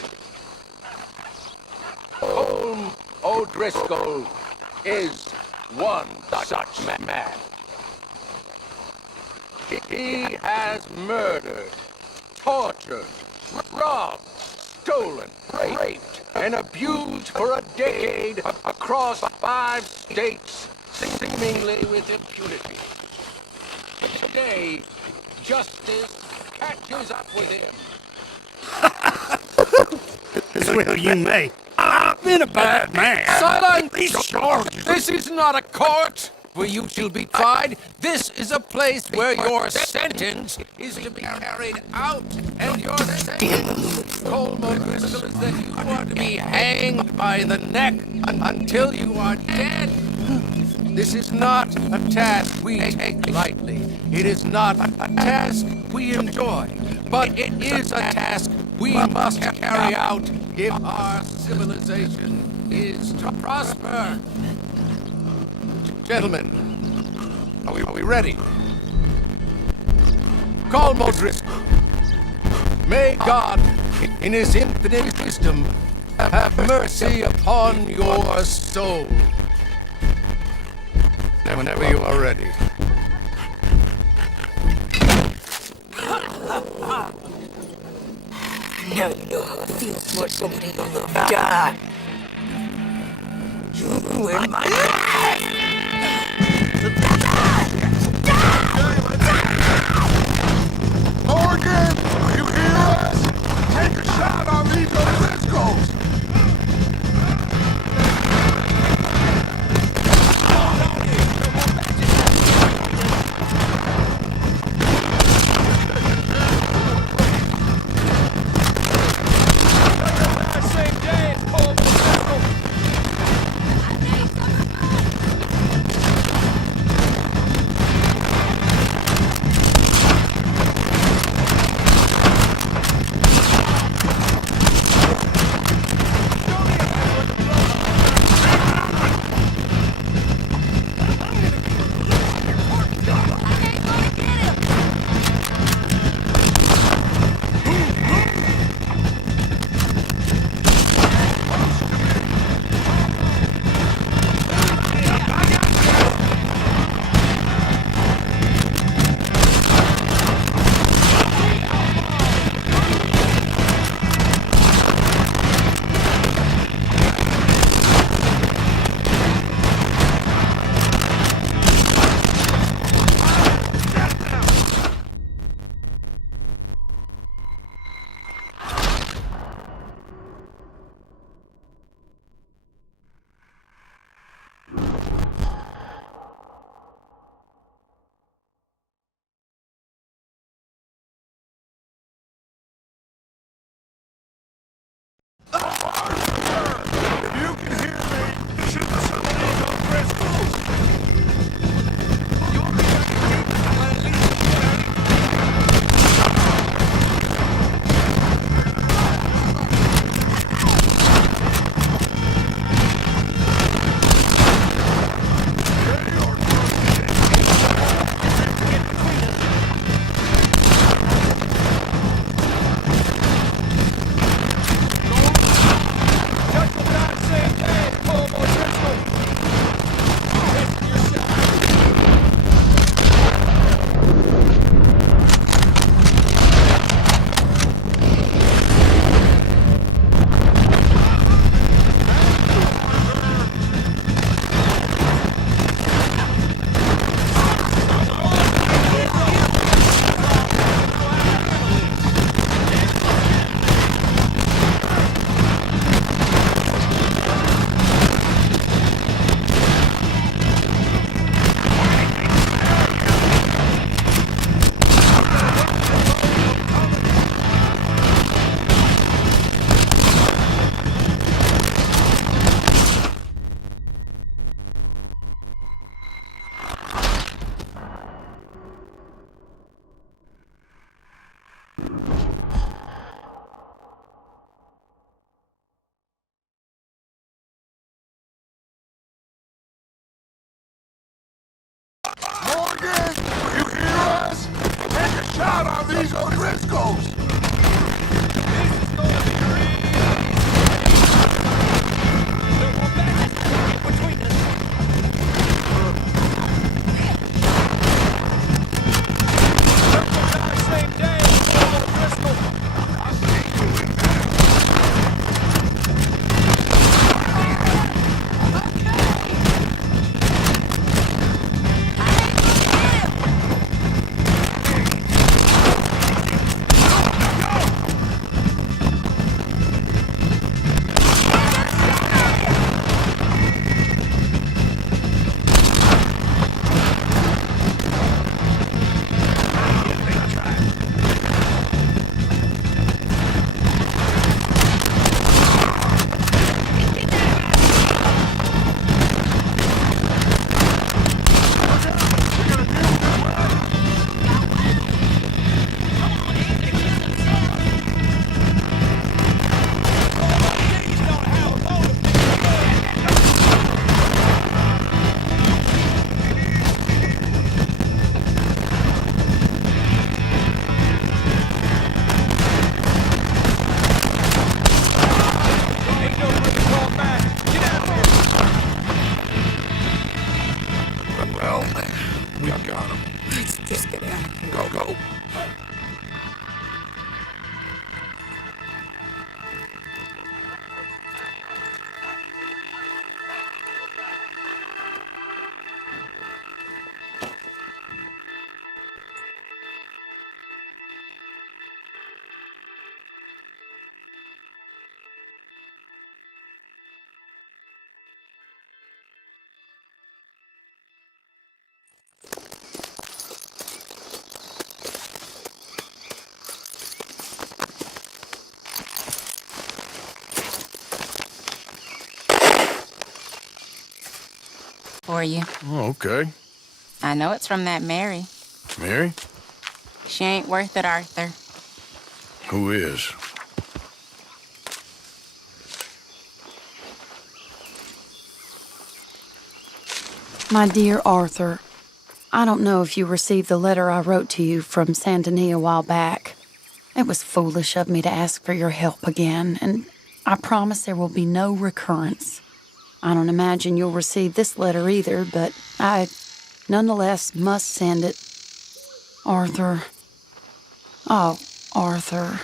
Colm O'Driscoll is one such man. He has murdered, tortured, robbed, stolen, raped, and abused for a decade across 5 states, seemingly with impunity. Today, justice catches up with him. Well, you may. I've been a bad man. Silence! These charges. This is not a court where you shall be tried. This is a place where your sentence is to be carried out, and your sentence, Colm O'Driscoll, is that you are to be hanged by the neck until you are dead. This is not a task we take lightly. It is not a task we enjoy, but it is a task we must carry out if our civilization is to prosper. Gentlemen, are we ready? Colm O'Driscoll, may God, in his infinite wisdom, have mercy upon your soul. And whenever you are ready. Now you know how it feels when somebody you love died. You ruined my life! Morgan, you hear us? Take a shot on these O'Driscolls! Go Driscoll's! For you. Oh, okay. I know it's from that Mary. Mary? She ain't worth it, Arthur. Who is? My dear Arthur, I don't know if you received the letter I wrote to you from Santini a while back. It was foolish of me to ask for your help again, and I promise there will be no recurrence. I don't imagine you'll receive this letter either, but I nonetheless must send it. Arthur. Oh, Arthur.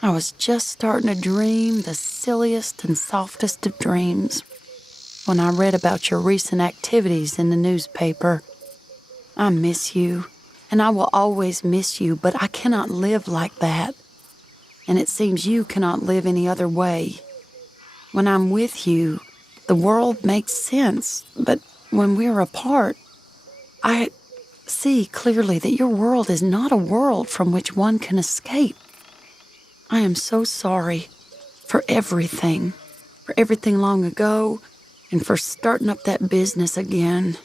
I was just starting to dream the silliest and softest of dreams when I read about your recent activities in the newspaper. I miss you, and I will always miss you, but I cannot live like that. And it seems you cannot live any other way. When I'm with you, the world makes sense, but when we're apart, I see clearly that your world is not a world from which one can escape. I am so sorry for everything long ago, and for starting up that business again.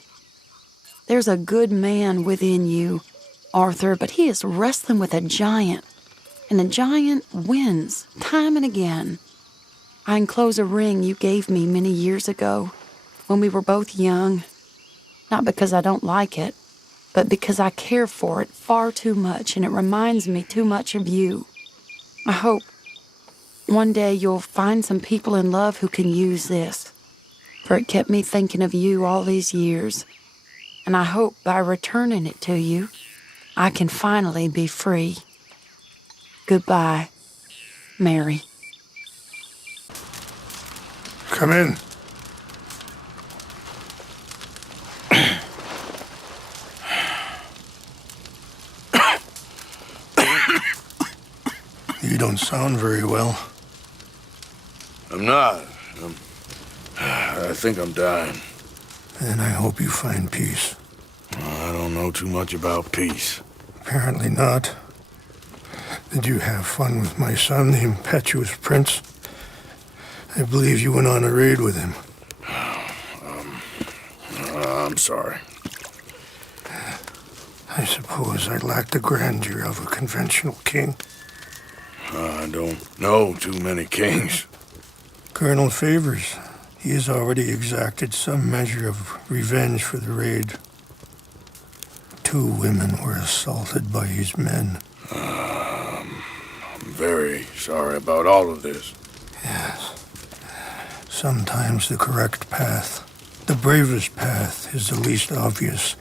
There's a good man within you, Arthur, but he is wrestling with a giant, and the giant wins time and again. I enclose a ring you gave me many years ago when we were both young, not because I don't like it, but because I care for it far too much and it reminds me too much of you. I hope one day you'll find some people in love who can use this, for it kept me thinking of you all these years, and I hope by returning it to you, I can finally be free. Goodbye, Mary. Come in. You don't sound very well. I'm not. I think I'm dying. And I hope you find peace. I don't know too much about peace. Apparently not. Did you have fun with my son, the impetuous prince? I believe you went on a raid with him. I'm sorry. I suppose I lack the grandeur of a conventional king. I don't know too many kings. Colonel Favors, he has already exacted some measure of revenge for the raid. 2 women were assaulted by his men. I'm very sorry about all of this. Yes. Sometimes the correct path, the bravest path, is the least obvious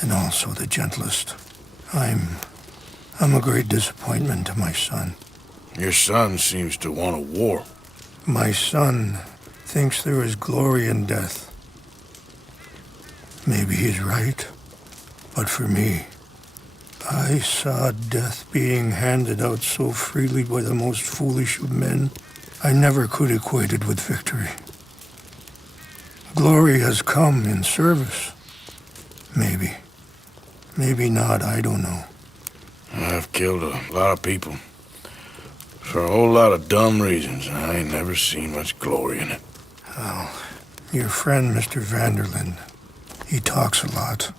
and also the gentlest. I'm a great disappointment to my son. Your son seems to want a war. My son thinks there is glory in death. Maybe he's right, but for me, I saw death being handed out so freely by the most foolish of men, I never could equate it with victory. Glory has come in service. Maybe. Maybe not, I don't know. I've killed a lot of people. For a whole lot of dumb reasons, and I ain't never seen much glory in it. Oh, your friend, Mr. Vanderlyn, he talks a lot.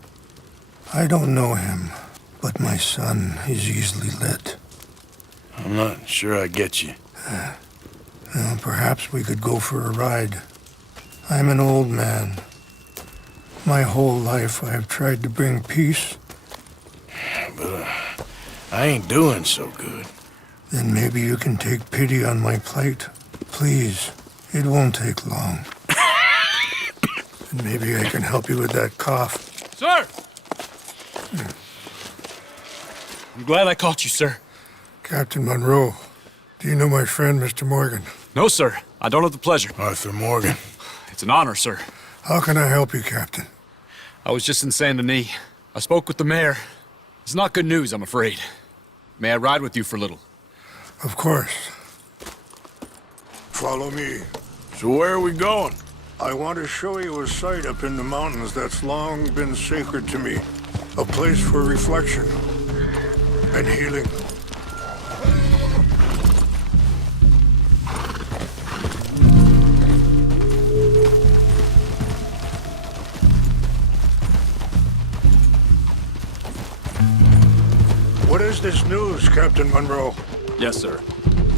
I don't know him, but my son is easily led. I'm not sure I get you. Well, perhaps we could go for a ride. I'm an old man. My whole life I have tried to bring peace. But I ain't doing so good. Then maybe you can take pity on my plight. Please, it won't take long. And maybe I can help you with that cough. Sir! I'm glad I caught you, sir. Captain Monroe, do you know my friend, Mr. Morgan? No, sir. I don't have the pleasure. Arthur Morgan. It's an honor, sir. How can I help you, Captain? I was just in Saint Denis. I spoke with the mayor. It's not good news, I'm afraid. May I ride with you for a little? Of course. Follow me. So where are we going? I want to show you a site up in the mountains that's long been sacred to me. A place for reflection and healing. What is this news, Captain Monroe? Yes, sir.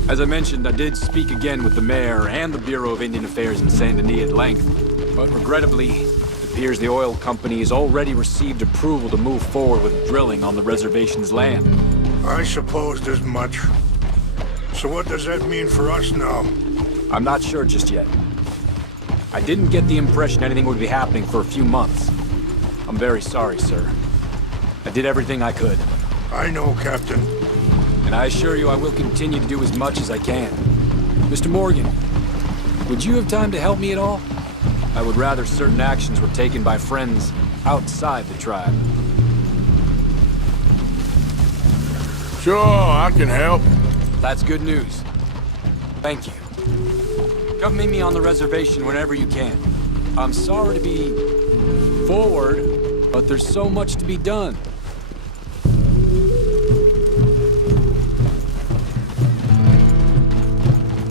As I mentioned, I did speak again with the mayor and the Bureau of Indian Affairs in Saint Denis at length, but regrettably, it appears the oil company has already received approval to move forward with drilling on the reservation's land. I supposed as much. So what does that mean for us now? I'm not sure just yet. I didn't get the impression anything would be happening for a few months. I'm very sorry, sir. I did everything I could. I know, Captain. And I assure you I will continue to do as much as I can. Mr. Morgan, would you have time to help me at all? I would rather certain actions were taken by friends outside the tribe. Sure, I can help. That's good news. Thank you. Come meet me on the reservation whenever you can. I'm sorry to be forward, but there's so much to be done.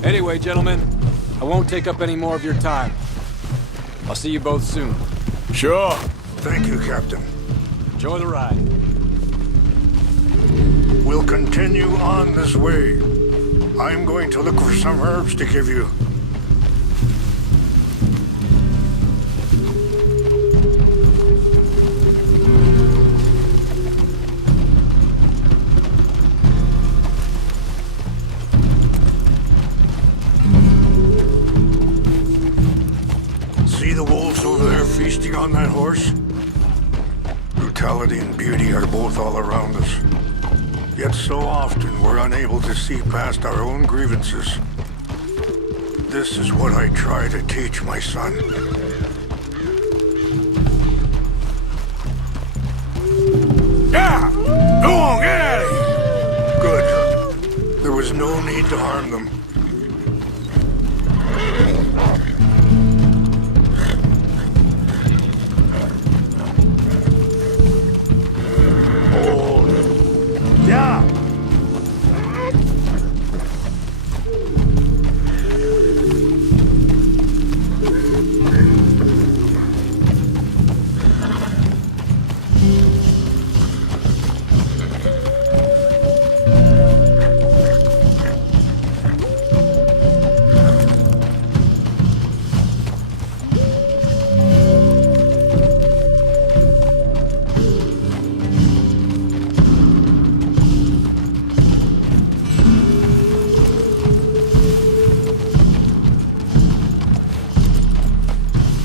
Anyway, gentlemen, I won't take up any more of your time. I'll see you both soon. Sure. Thank you, Captain. Enjoy the ride. We'll continue on this way. I'm going to look for some herbs to give you. See the wolves over there feasting on that horse? Brutality and beauty are both all around us. Yet so often we're unable to see past our own grievances. This is what I try to teach my son. Yeah! Go on, get at it! Good. There was no need to harm them. Yeah!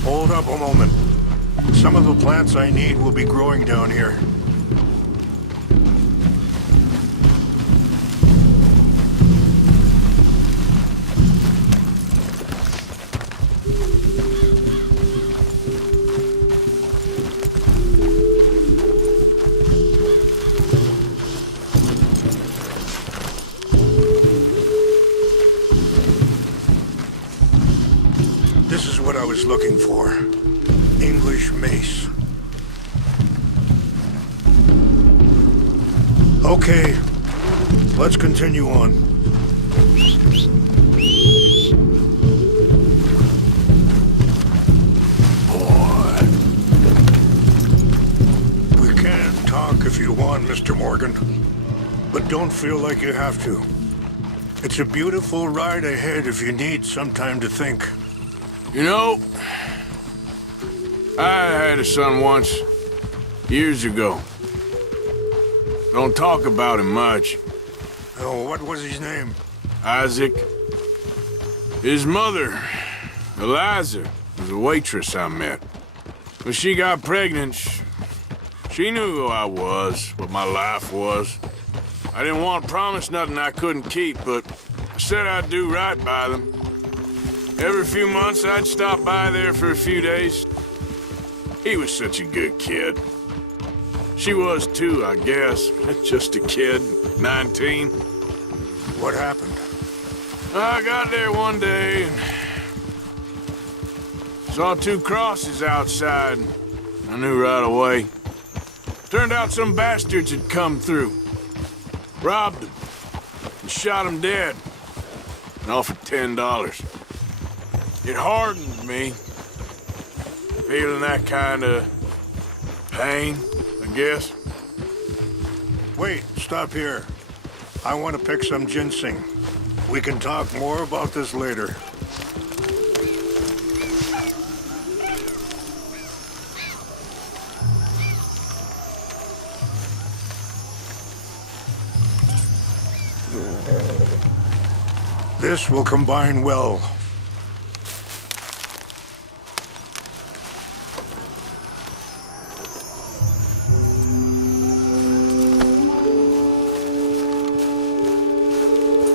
Hold up a moment. Some of the plants I need will be growing down here. This is what I was looking for. English mace. Okay, let's continue on. Boy. We can talk if you want, Mr. Morgan. But don't feel like you have to. It's a beautiful ride ahead if you need some time to think. You know, I had a son once, years ago. Don't talk about him much. Oh, what was his name? Isaac. His mother, Eliza, was a waitress I met. When she got pregnant, she knew who I was, what my life was. I didn't want to promise nothing I couldn't keep, but I said I'd do right by them. Every few months, I'd stop by there for a few days. He was such a good kid. She was too, I guess. Just a kid, 19. What happened? I got there one day and saw two crosses outside. I knew right away. Turned out some bastards had come through. Robbed them and shot them dead. And offered $10. It hardened me. Feeling that kind of pain, I guess. Wait, stop here. I want to pick some ginseng. We can talk more about this later. This will combine well.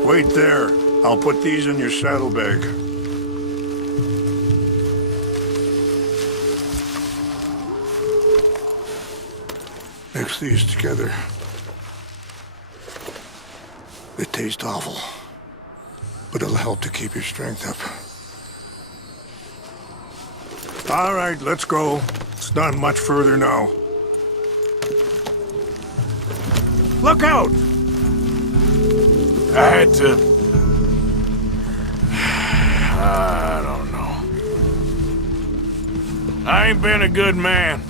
Wait there. I'll put these in your saddlebag. Mix these together. They taste awful, but it'll help to keep your strength up. All right, let's go. It's not much further now. Look out! I had to... I don't know. I ain't been a good man.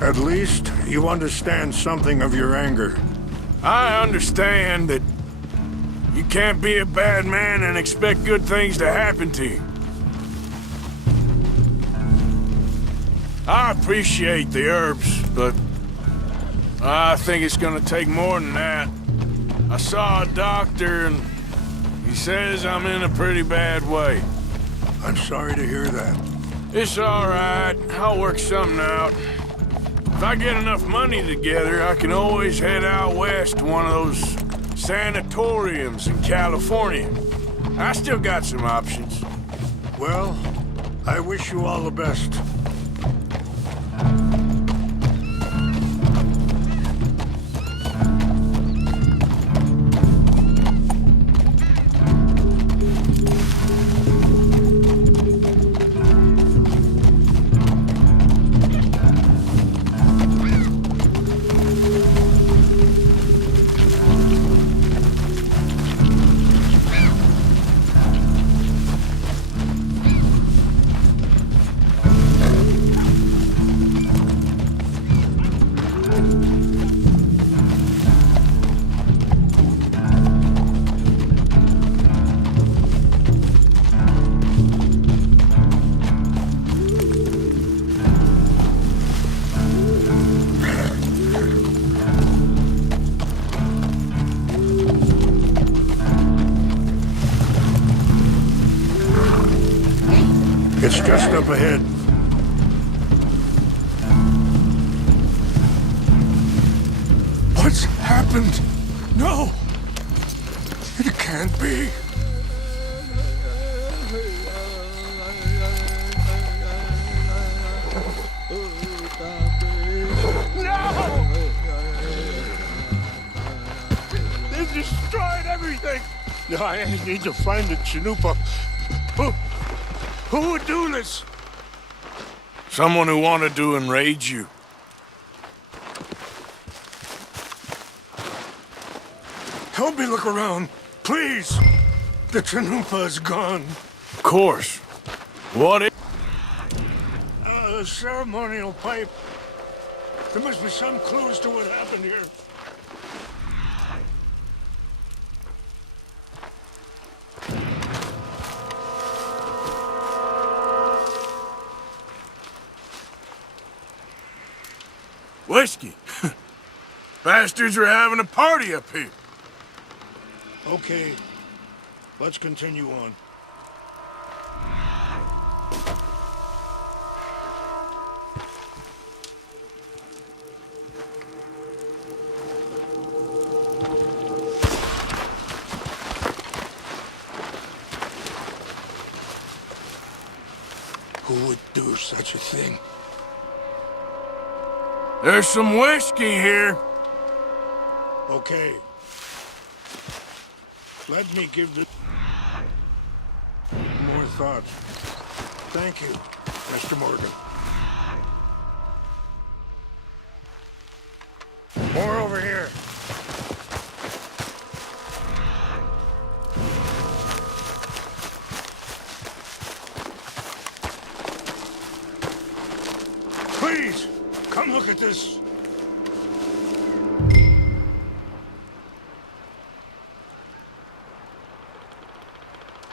At least you understand something of your anger. I understand that you can't be a bad man and expect good things to happen to you. I appreciate the herbs, but I think it's gonna take more than that. I saw a doctor and he says I'm in a pretty bad way. I'm sorry to hear that. It's all right. I'll work something out. If I get enough money together, I can always head out west to one of those sanatoriums in California. I still got some options. Well, I wish you all the best. It's just up ahead. What's happened? No! It can't be. No! They destroyed everything! I need to find the Chanupa. Who would do this? Someone who wanted to enrage you. Help me look around, please. The Chanupa is gone. Of course. What is... A ceremonial pipe. There must be some clues to what happened here. Whiskey. Bastards are having a party up here. Okay, let's continue on. Who would do such a thing? There's some whiskey here. Okay. Let me give the... more thought. Thank you, Mr. Morgan. More over here. Please, come look at this.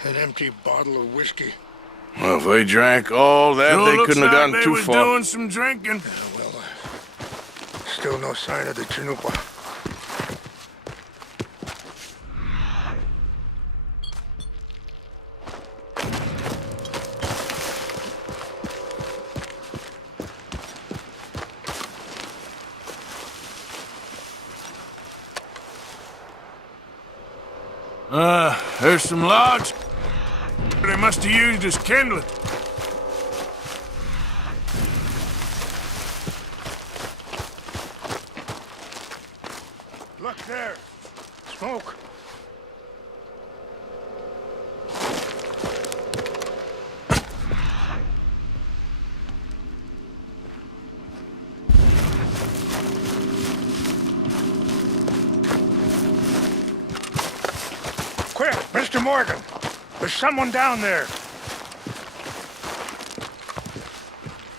An empty bottle of whiskey. Well, if they drank all that, Sure they looks couldn't have like gotten they too was far. doing some drinking. Still no sign of the Chanupa. There's some logs. They must have used as kindling. Look there. Smoke. Quick, Mr. Morgan. There's someone down there.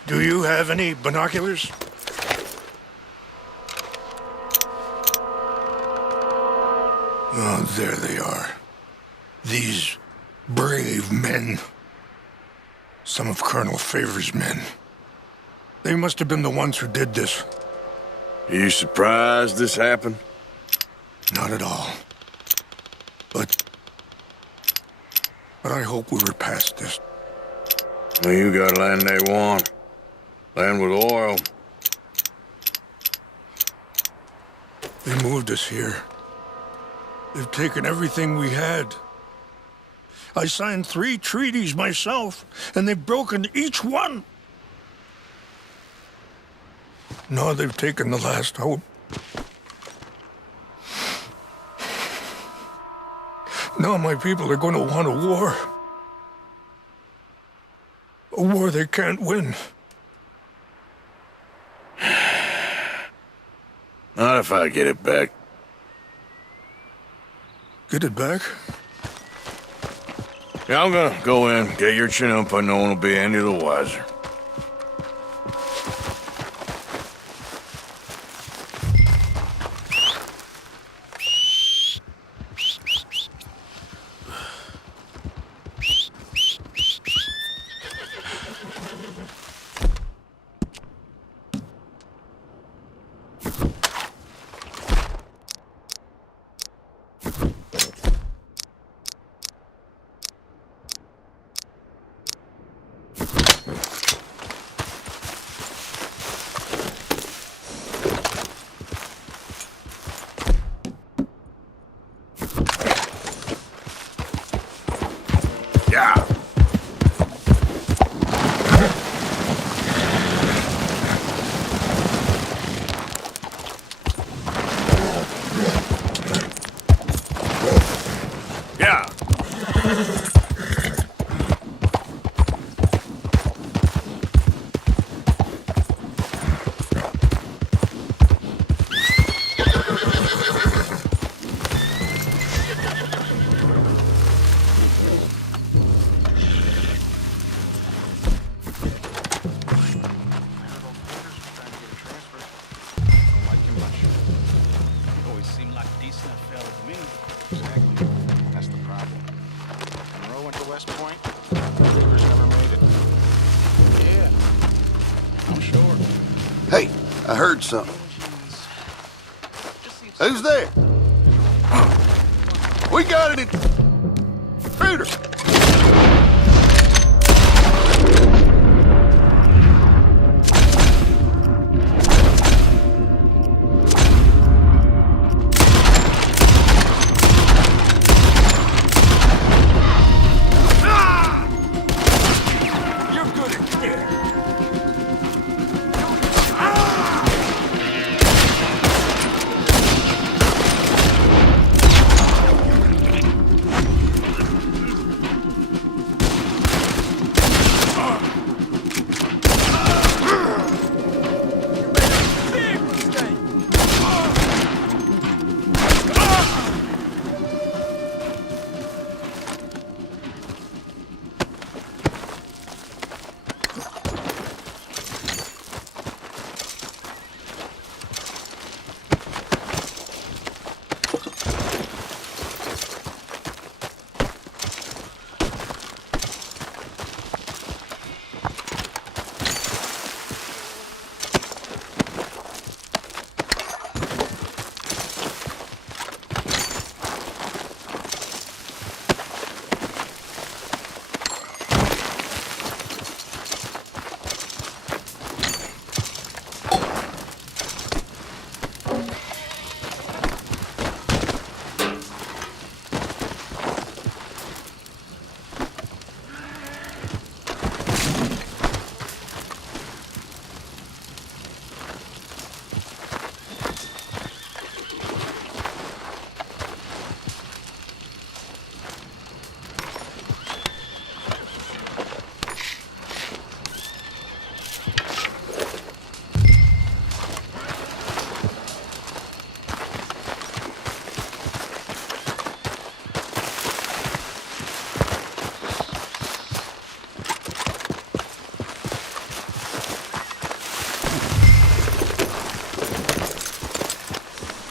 Do you have any binoculars? Oh, there they are. These brave men. Some of Colonel Favor's men. They must have been the ones who did this. Are you surprised this happened? Not at all. But I hope we were past this. Well, you got land they want. Land with oil. They moved us here. They've taken everything we had. I signed 3 treaties myself, and they've broken each one. Now they've taken the last hope. Now my people are going to want a war. A war they can't win. Not if I get it back. Get it back? Yeah, I'm gonna go in, get your Chanupa, no one will be any the wiser. that. I'm sure. Hey, I heard something. Who's there? We got an intruder!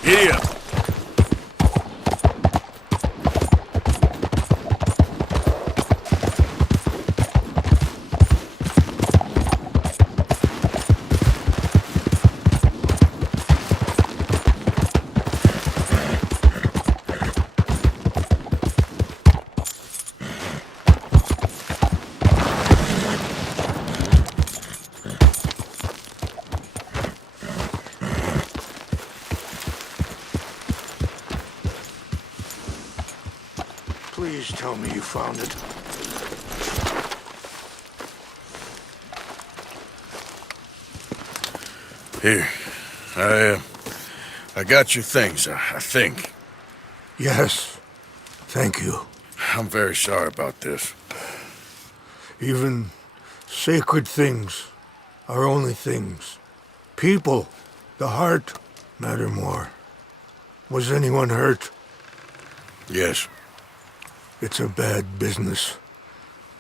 Giddy up. Please tell me you found it. Here. I got your things, I think. Yes. Thank you. I'm very sorry about this. Even sacred things are only things. People, the heart, matter more. Was anyone hurt? Yes. It's a bad business.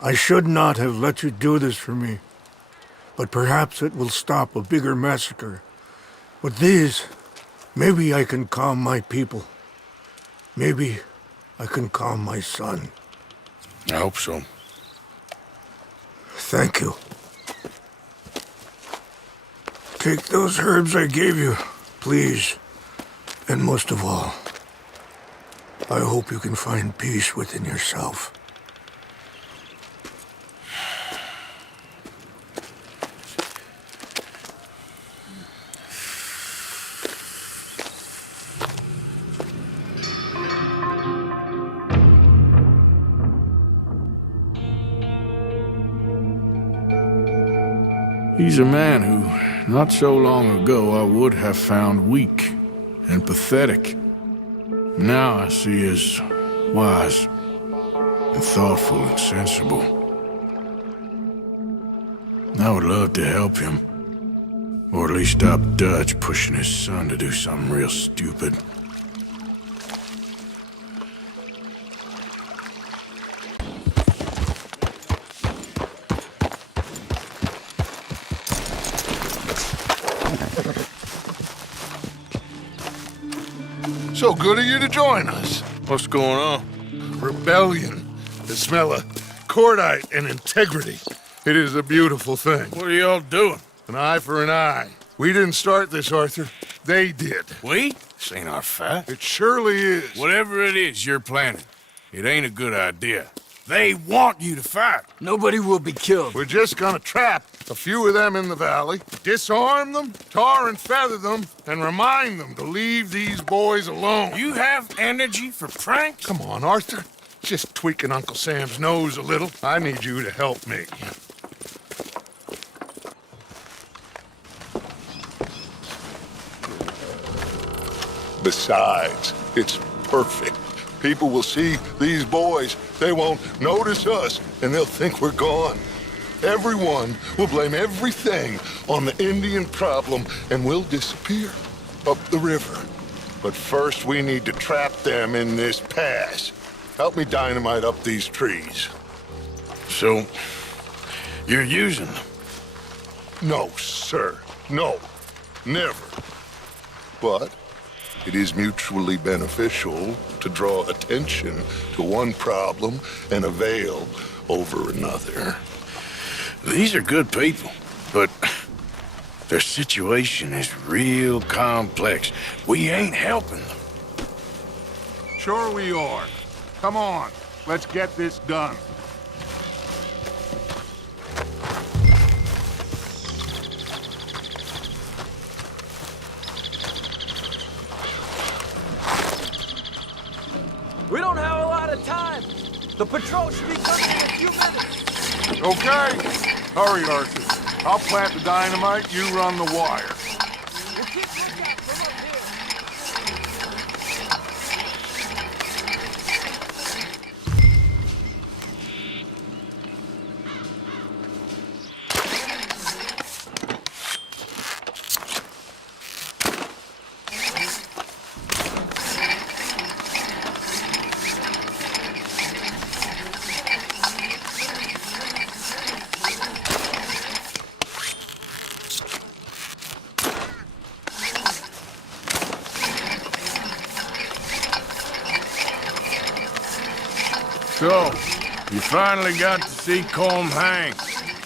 I should not have let you do this for me. But perhaps it will stop a bigger massacre. With these, maybe I can calm my people. Maybe I can calm my son. I hope so. Thank you. Take those herbs I gave you, please. And most of all, I hope you can find peace within yourself. He's a man who, not so long ago, I would have found weak and pathetic. Now I see as wise and thoughtful and sensible. I would love to help him. Or at least stop Dutch pushing his son to do something real stupid. So good of you to join us. What's going on? Rebellion. The smell of cordite and integrity. It is a beautiful thing. What are y'all doing? An eye for an eye. We didn't start this, Arthur. They did. We? This ain't our fight. It surely is. Whatever it is you're planning, it ain't a good idea. They want you to fight. Nobody will be killed. We're just gonna trap a few of them in the valley, disarm them, tar and feather them, and remind them to leave these boys alone. You have energy for pranks? Come on, Arthur. Just tweaking Uncle Sam's nose a little. I need you to help me. Besides, it's perfect. People will see these boys. They won't notice us, and they'll think we're gone. Everyone will blame everything on the Indian problem, and we'll disappear up the river. But first, we need to trap them in this pass. Help me dynamite up these trees. So, you're using them? No, sir. No. Never. But it is mutually beneficial to draw attention to one problem and a veil over another. These are good people, but their situation is real complex. We ain't helping them. Sure we are. Come on, let's get this done. We don't have a lot of time. The patrol should be coming in a few minutes. Okay. Hurry, Arthur. I'll plant the dynamite, you run the wire. We'll keep lookout from up here. So, you finally got to see Colm hang.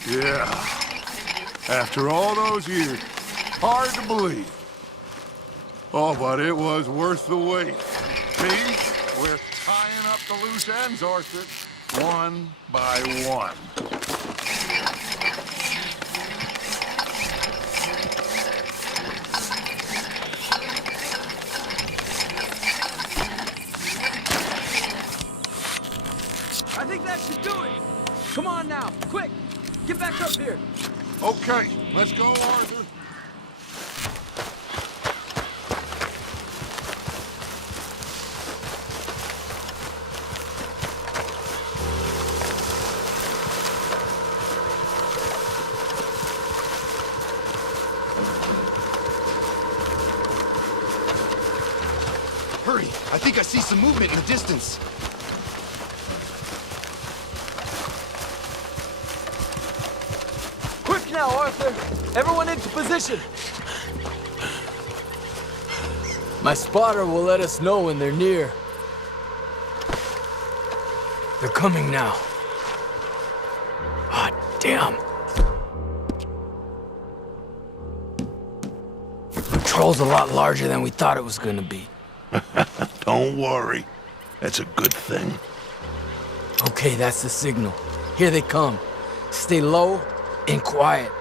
Yeah. After all those years. Hard to believe. Oh, but it was worth the wait. See? We're tying up the loose ends, Arthur. One by one. I think that should do it. Come on now, quick. Get back up here. Okay, let's go, Arthur. Hurry! I think I see some movement in the distance. Quick now, Arthur. Everyone into position. My spotter will let us know when they're near. They're coming now. Ah, damn. The patrol's a lot larger than we thought it was gonna be. Don't worry. That's a good thing. Okay, that's the signal. Here they come. Stay low and quiet.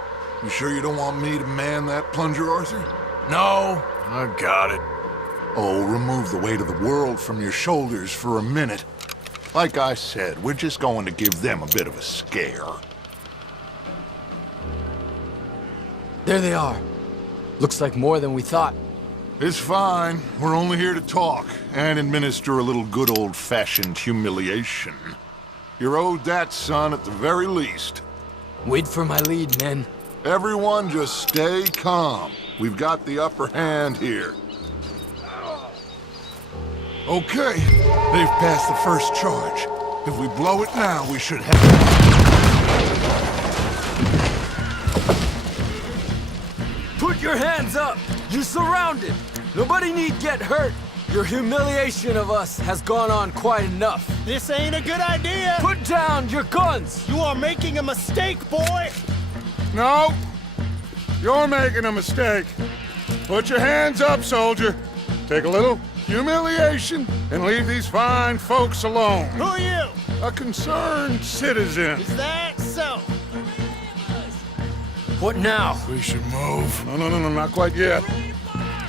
You sure you don't want me to man that plunger, Arthur? No, I got it. Oh, remove the weight of the world from your shoulders for a minute. Like I said, we're just going to give them a bit of a scare. There they are. Looks like more than we thought. It's fine. We're only here to talk and administer a little good old-fashioned humiliation. You're owed that, son, at the very least. Wait for my lead, men. Everyone just stay calm. We've got the upper hand here. Okay, they've passed the first charge. If we blow it now, we should have... Put your hands up! You're surrounded! Nobody need get hurt! Your humiliation of us has gone on quite enough. This ain't a good idea! Put down your guns! You are making a mistake, boy! No, you're making a mistake. Put your hands up, soldier. Take a little humiliation and leave these fine folks alone. Who are you? A concerned citizen. Is that so? What now? We should move. No, not quite yet.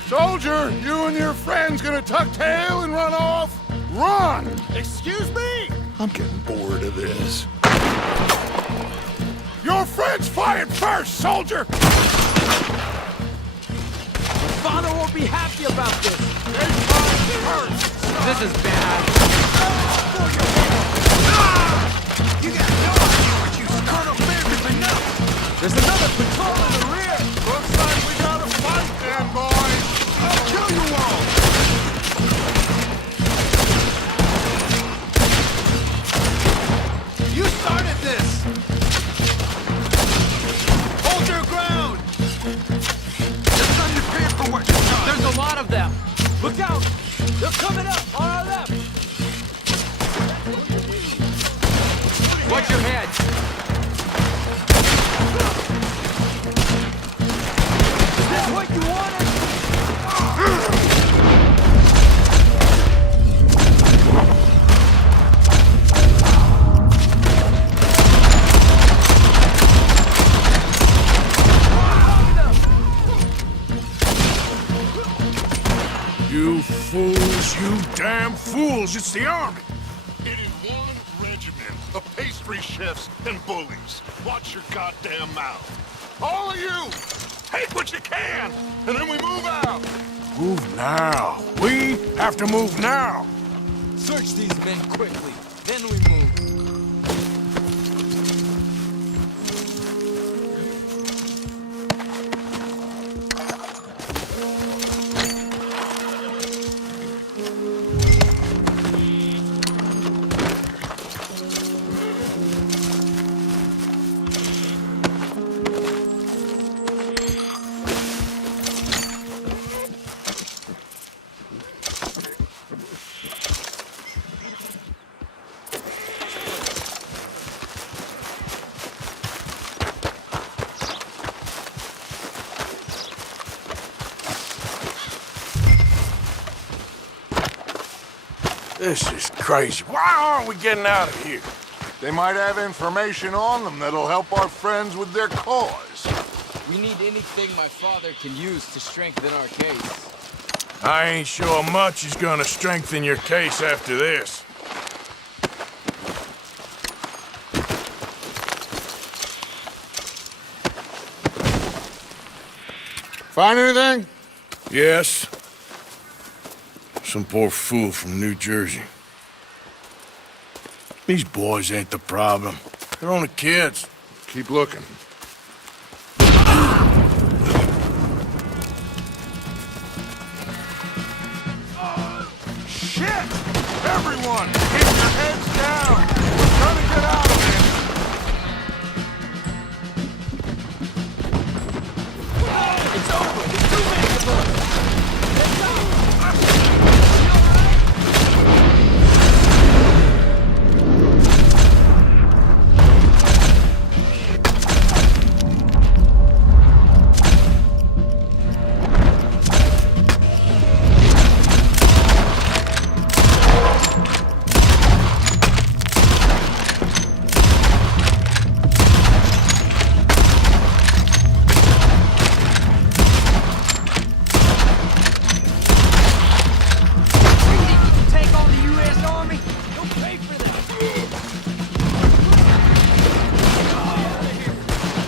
Soldier, you and your friend's gonna tuck tail and run off? Run! Excuse me? I'm getting bored of this. Your friend's fired first, soldier! Father won't be happy about this. They fired first! This is bad. You got no idea what you started. Colonel Favors, enough! There's another patrol in the rear. Looks like we gotta fight then, boys! I'll kill you all! You started this! Hold your ground! Just understand for what you've done! There's a lot of them. Look out! They're coming up on our left. Watch your head. Is this what you wanted? You fools, you damn fools! It's the army! It is one regiment of pastry chefs and bullies. Watch your goddamn mouth. All of you, take what you can, and then we move out. Move now. We have to move now. Search these men quickly, then we move. This is crazy. Why aren't we getting out of here? They might have information on them that'll help our friends with their cause. We need anything my father can use to strengthen our case. I ain't sure much is gonna strengthen your case after this. Find anything? Yes. Some poor fool from New Jersey. These boys ain't the problem. They're only kids. Keep looking. Shit! Everyone, keep your heads down! We're trying to get out of here! It's over! There's too many of us! Let's go!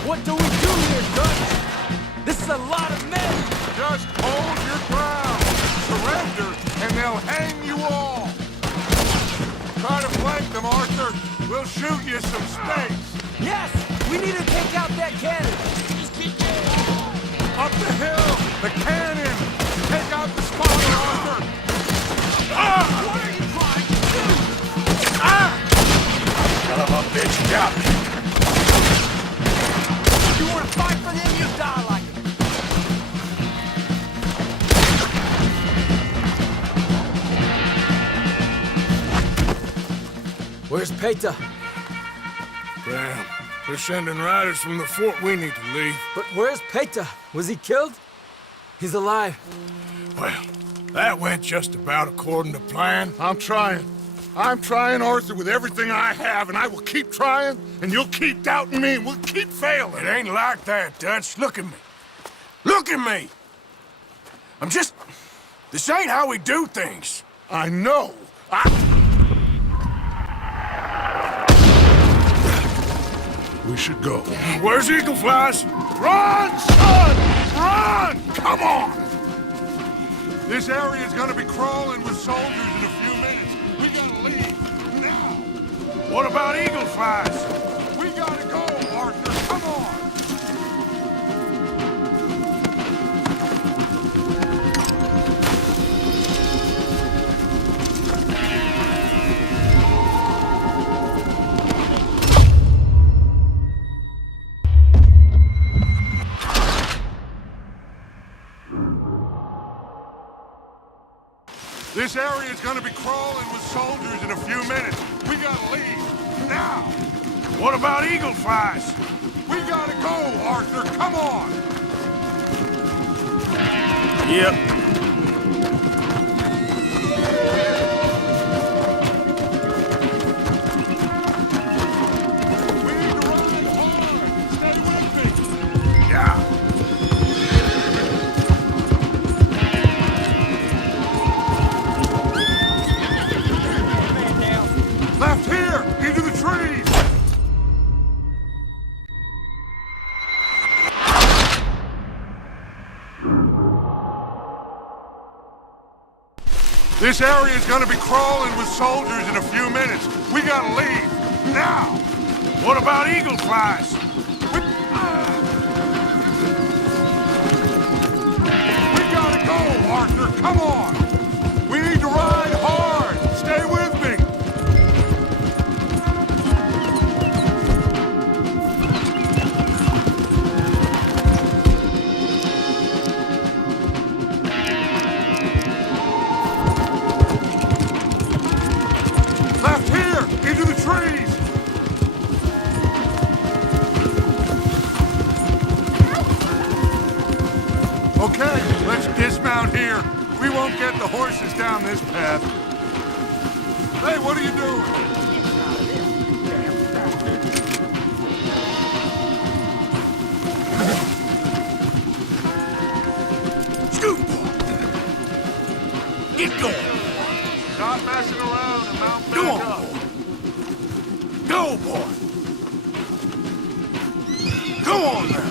What do we do here, Dutch? This is a lot of men! Just hold your ground! Surrender, and they'll hang you all! Try to flank them, Arthur! We'll shoot you some space! Yes! We need to take out that cannon! Up the hill! The cannon! Take out the spotter, Arthur! Ah! What are you trying to do? Ah! Son of a bitch got me! You want to fight for them, you die like it. Where's Peta? Damn. They're sending riders from the fort. We need to leave. But where's Peta? Was he killed? He's alive. Well, that went just about according to plan. I'm trying. I'm trying, Arthur, with everything I have, and I will keep trying, and you'll keep doubting me, and we'll keep failing. It ain't like that, Dutch. Look at me. Look at me! I'm just... This ain't how we do things. I know. We should go. Where's Eagle Flies? Run, son! Run! Come on! This area's gonna be crawling with soldiers in a few minutes. We gotta leave, now! What about Eagle Flies? We gotta go, Arthur, come on! This area's gonna be crawling with soldiers in a few minutes. We gotta leave, now! What about Eagle Flies? We gotta go, Arthur, come on! Yep. We need to ride hard! Stay with me! Yeah. Left here! Into the trees! This area's gonna be crawling with soldiers in a few minutes. We gotta leave, now! What about Eagle Flies? We gotta go, Arthur, come on! We need to ride hard! Stay with me! Left here! Into the trees! Okay, let's dismount here. We won't get the horses down this path. Hey, what are you doing? Scoot! Get going! Stop messing around and mount back up. Go, boy! Go on now!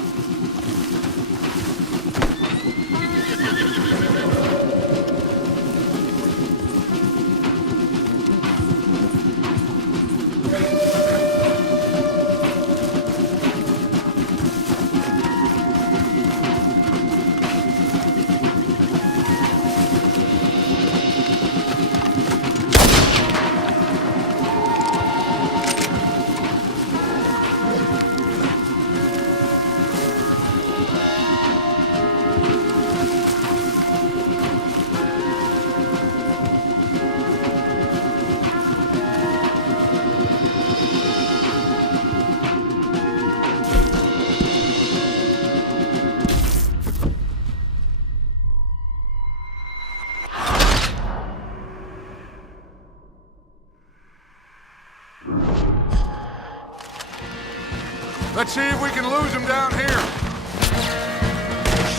Let's see if we can lose him down here.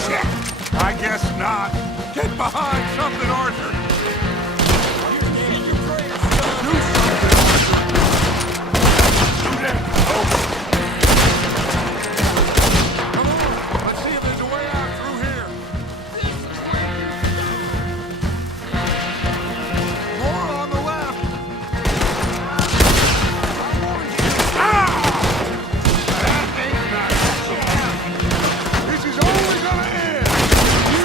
Shit! I guess not. Get behind something, Arthur. Do something, Arthur. Do that. Come on. Let's see if there's a way out through here. More on the left. This is only gonna end. You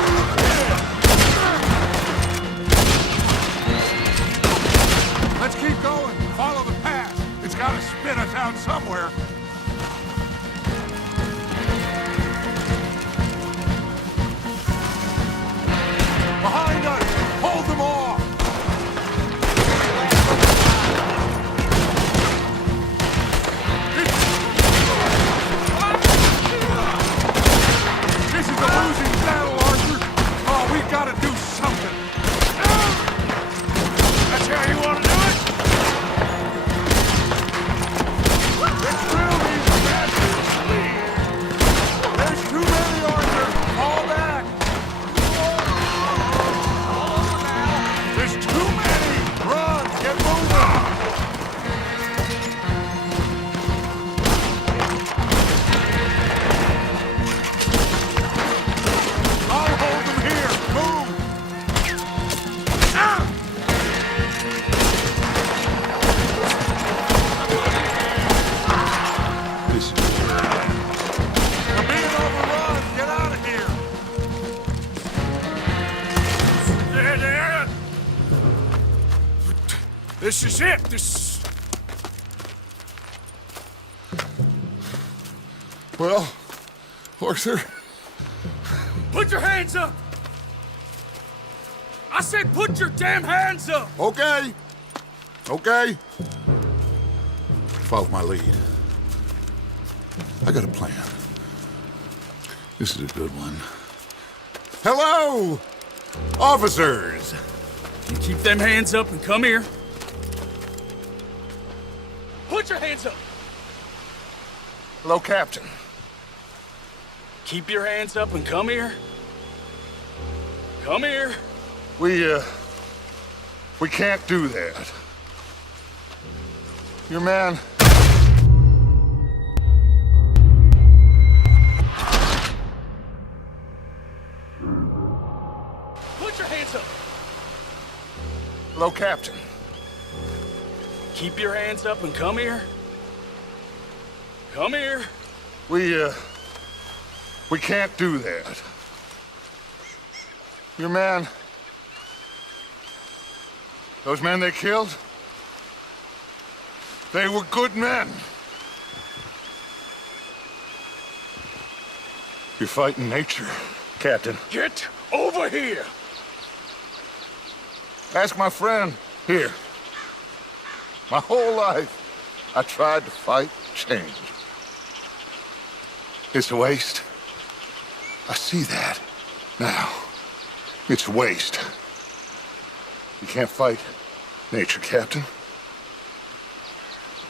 This is it. Well, Arthur? Put your hands up! I said put your damn hands up! Okay. Okay. Follow my lead. I got a plan. This is a good one. Hello, officers! You keep them hands up and come here. Put your hands up! Hello, Captain. Keep your hands up and come here. Come here. We can't do that. Your man... Put your hands up. Hello, Captain. Keep your hands up and come here. Come here. We can't do that. Your man... Those men they killed? They were good men. You're fighting nature, Captain. Get over here! Ask my friend here. My whole life, I tried to fight change. It's a waste. I see that now. It's a waste. You can't fight nature, Captain.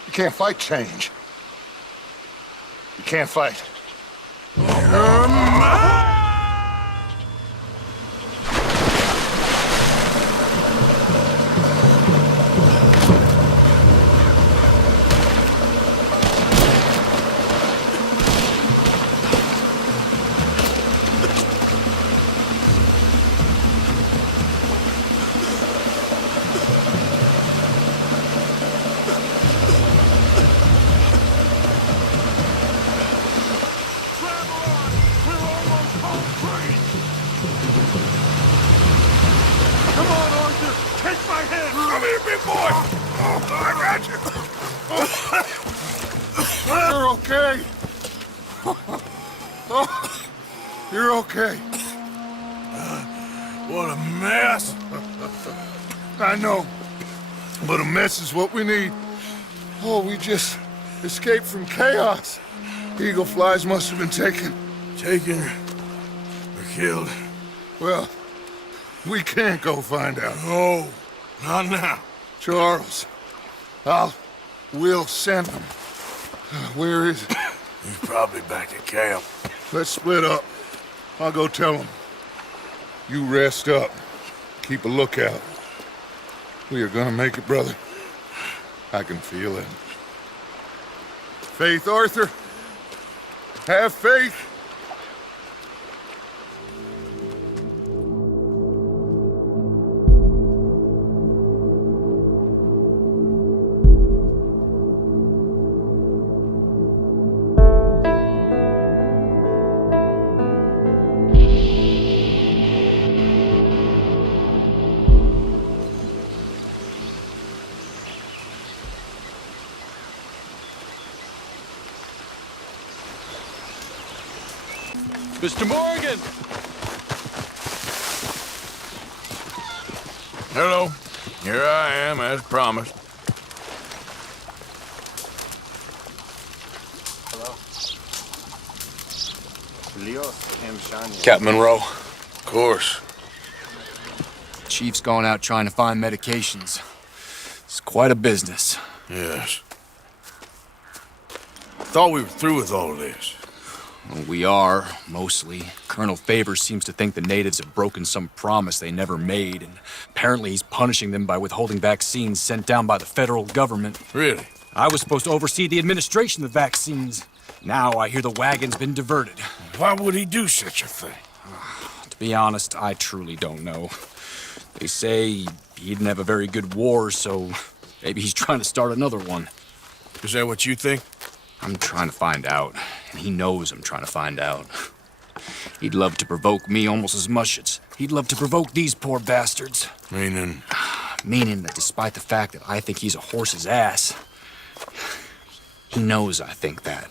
You can't fight change. You can't fight. You're okay. Oh, you're okay. What a mess. I know, but a mess is what we need. Oh, we just escaped from chaos. Eagle flies must have been taken. Taken or killed? Well, we can't go find out. No, not now. Charles, we'll send him. Where is he? He's probably back at camp. Let's split up. I'll go tell him. You rest up. Keep a lookout. We are gonna make it, brother. I can feel it. Faith, Arthur. Have faith. Mr. Morgan! Hello. Here I am, as promised. Hello. Captain Monroe. Of course. Chief's gone out trying to find medications. It's quite a business. Yes. Thought we were through with all this. Well, we are, mostly. Colonel Favors seems to think the natives have broken some promise they never made, and apparently he's punishing them by withholding vaccines sent down by the federal government. Really? I was supposed to oversee the administration of the vaccines. Now I hear the wagon's been diverted. Why would he do such a thing? To be honest, I truly don't know. They say he didn't have a very good war, so maybe he's trying to start another one. Is that what you think? I'm trying to find out, and he knows I'm trying to find out. He'd love to provoke me almost as much as he'd love to provoke these poor bastards. Meaning? Meaning that despite the fact that I think he's a horse's ass, he knows I think that.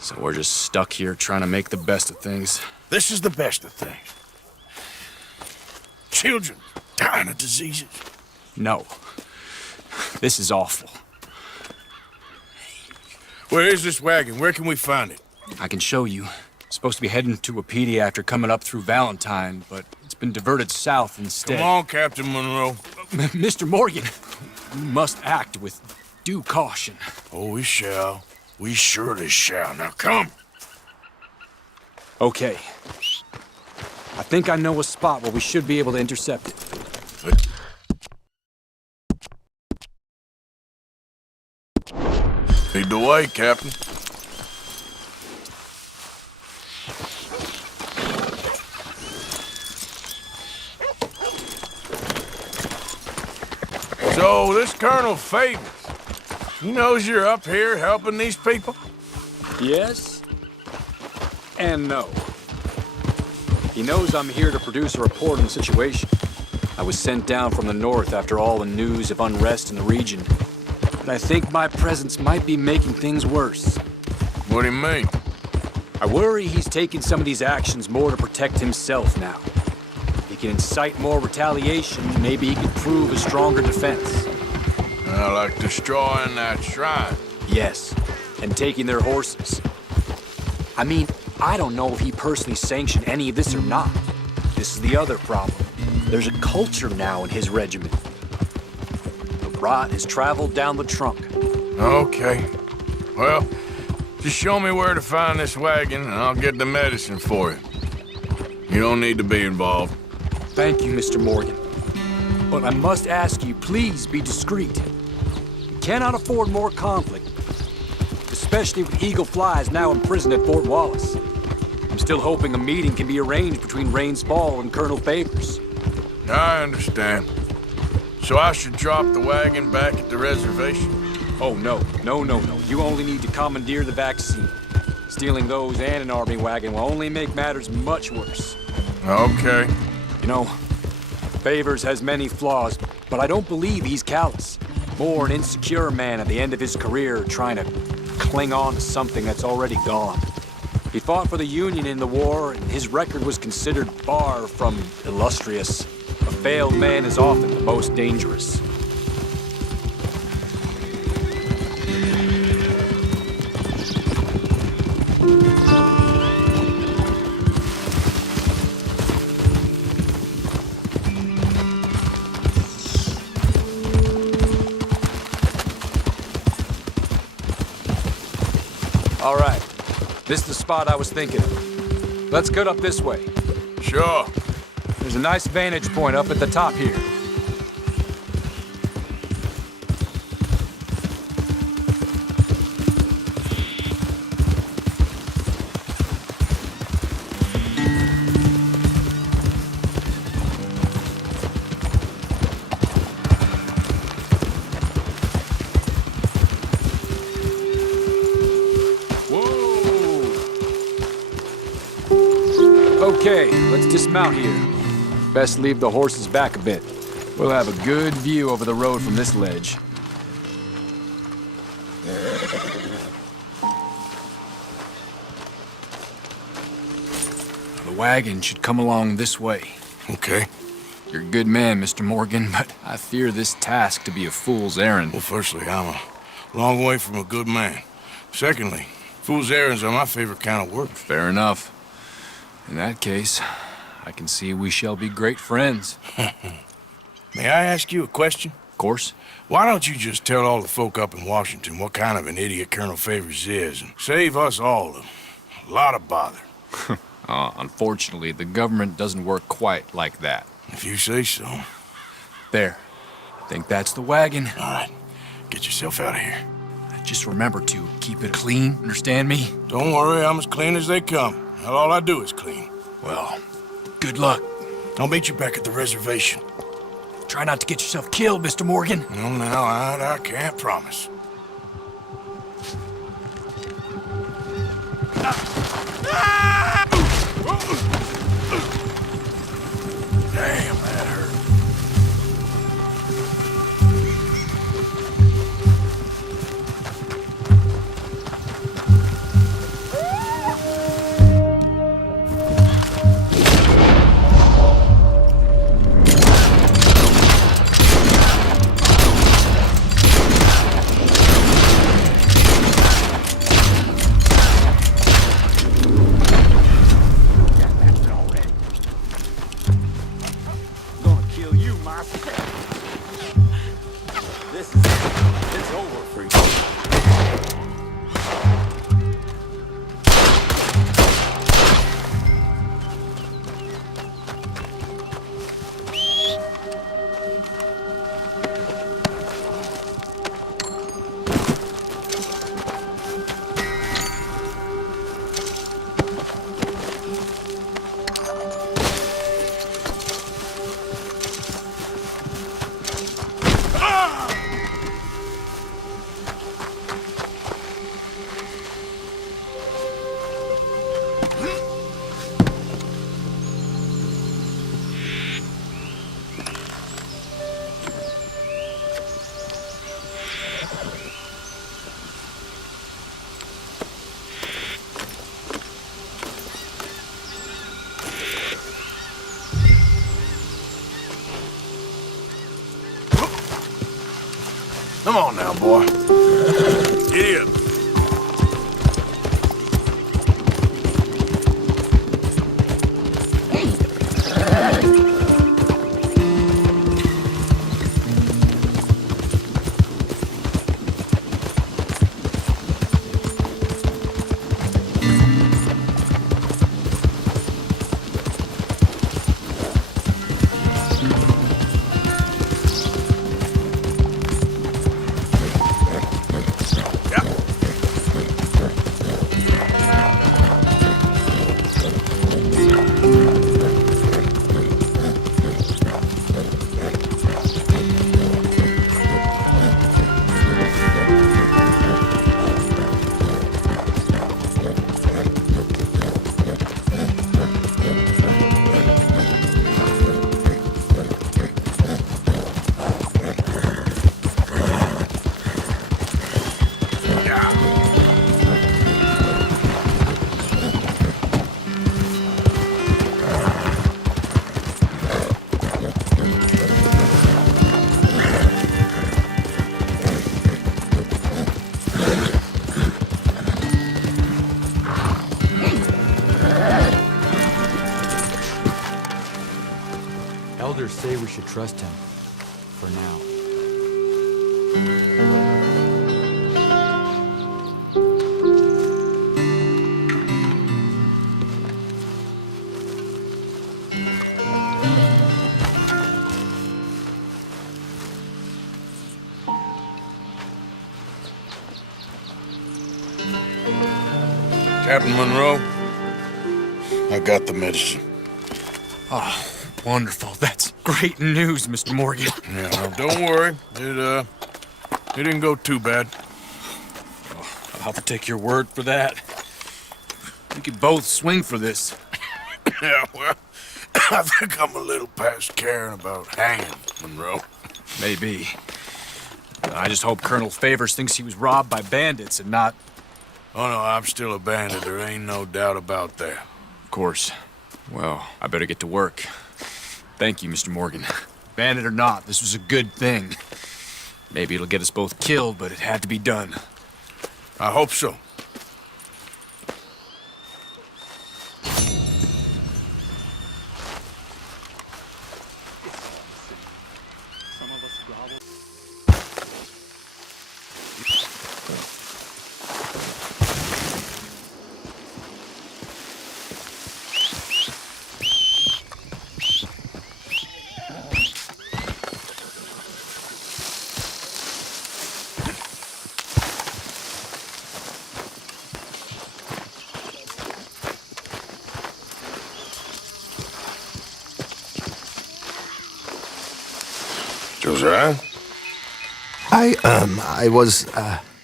So we're just stuck here trying to make the best of things. This is the best of things. Children dying of diseases. No. This is awful. Where is this wagon? Where can we find it? I can show you. Supposed to be heading to a PD after coming up through Valentine, but it's been diverted south instead. Come on, Captain Monroe. Mr. Morgan, we must act with due caution. Oh, we shall. We surely shall. Now come. Okay. I think I know a spot where we should be able to intercept it. Lead the way, Captain. So, this Colonel Favors, he knows you're up here helping these people? Yes and no. He knows I'm here to produce a report on the situation. I was sent down from the north after all the news of unrest in the region. But I think my presence might be making things worse. What do you mean? I worry he's taking some of these actions more to protect himself now. If he can incite more retaliation, maybe he can prove a stronger defense. Like destroying that shrine? Yes, and taking their horses. I mean, I don't know if he personally sanctioned any of this or not. This is the other problem. There's a culture now in his regiment. The rot has traveled down the trunk. Okay. Well, just show me where to find this wagon, and I'll get the medicine for you. You don't need to be involved. Thank you, Mr. Morgan. But I must ask you, please be discreet. We cannot afford more conflict, especially with Eagle Flies now imprisoned at Fort Wallace. I'm still hoping a meeting can be arranged between Rains Fall and Colonel Favors. I understand. So I should drop the wagon back at the reservation? Oh, no. No. You only need to commandeer the back seat. Stealing those and an army wagon will only make matters much worse. Okay. You know, Favors has many flaws, but I don't believe he's callous. More an insecure man at the end of his career trying to cling on to something that's already gone. He fought for the Union in the war, and his record was considered far from illustrious. A failed man is often the most dangerous. All right. This is the spot I was thinking of. Let's cut up this way. Sure. There's a nice vantage point up at the top here. Okay, let's dismount here. Best leave the horses back a bit. We'll have a good view over the road from this ledge. The wagon should come along this way. Okay. You're a good man, Mr. Morgan, but I fear this task to be a fool's errand. Well, firstly, I'm a long way from a good man. Secondly, fool's errands are my favorite kind of work. Fair enough. In that case, I can see we shall be great friends. May I ask you a question? Of course. Why don't you just tell all the folk up in Washington what kind of an idiot Colonel Favors is and save us all a lot of bother? Unfortunately, the government doesn't work quite like that. If you say so. There. I think that's the wagon. All right. Get yourself out of here. Just remember to keep it clean, understand me? Don't worry, I'm as clean as they come. All I do is clean. Well, good luck. I'll meet you back at the reservation. Try not to get yourself killed, Mr. Morgan. No, now, I can't promise. Damn, that hurt. Come on now, boy. Giddy up. Elders say we should trust him. For now. Captain Monroe, I got the medicine. Oh, wonderful. That's great news, Mr. Morgan. Yeah, well, don't worry. It didn't go too bad. Oh, I'll have to take your word for that. We could both swing for this. Yeah, well, I think I'm a little past caring about hanging, Monroe. Maybe. I just hope Colonel Favors thinks he was robbed by bandits and not... Oh, no, I'm still a bandit. There ain't no doubt about that. Of course. Well, I better get to work. Thank you, Mr. Morgan. Bandit or not, this was a good thing. Maybe it'll get us both killed, but it had to be done. I hope so. Josiah? I was,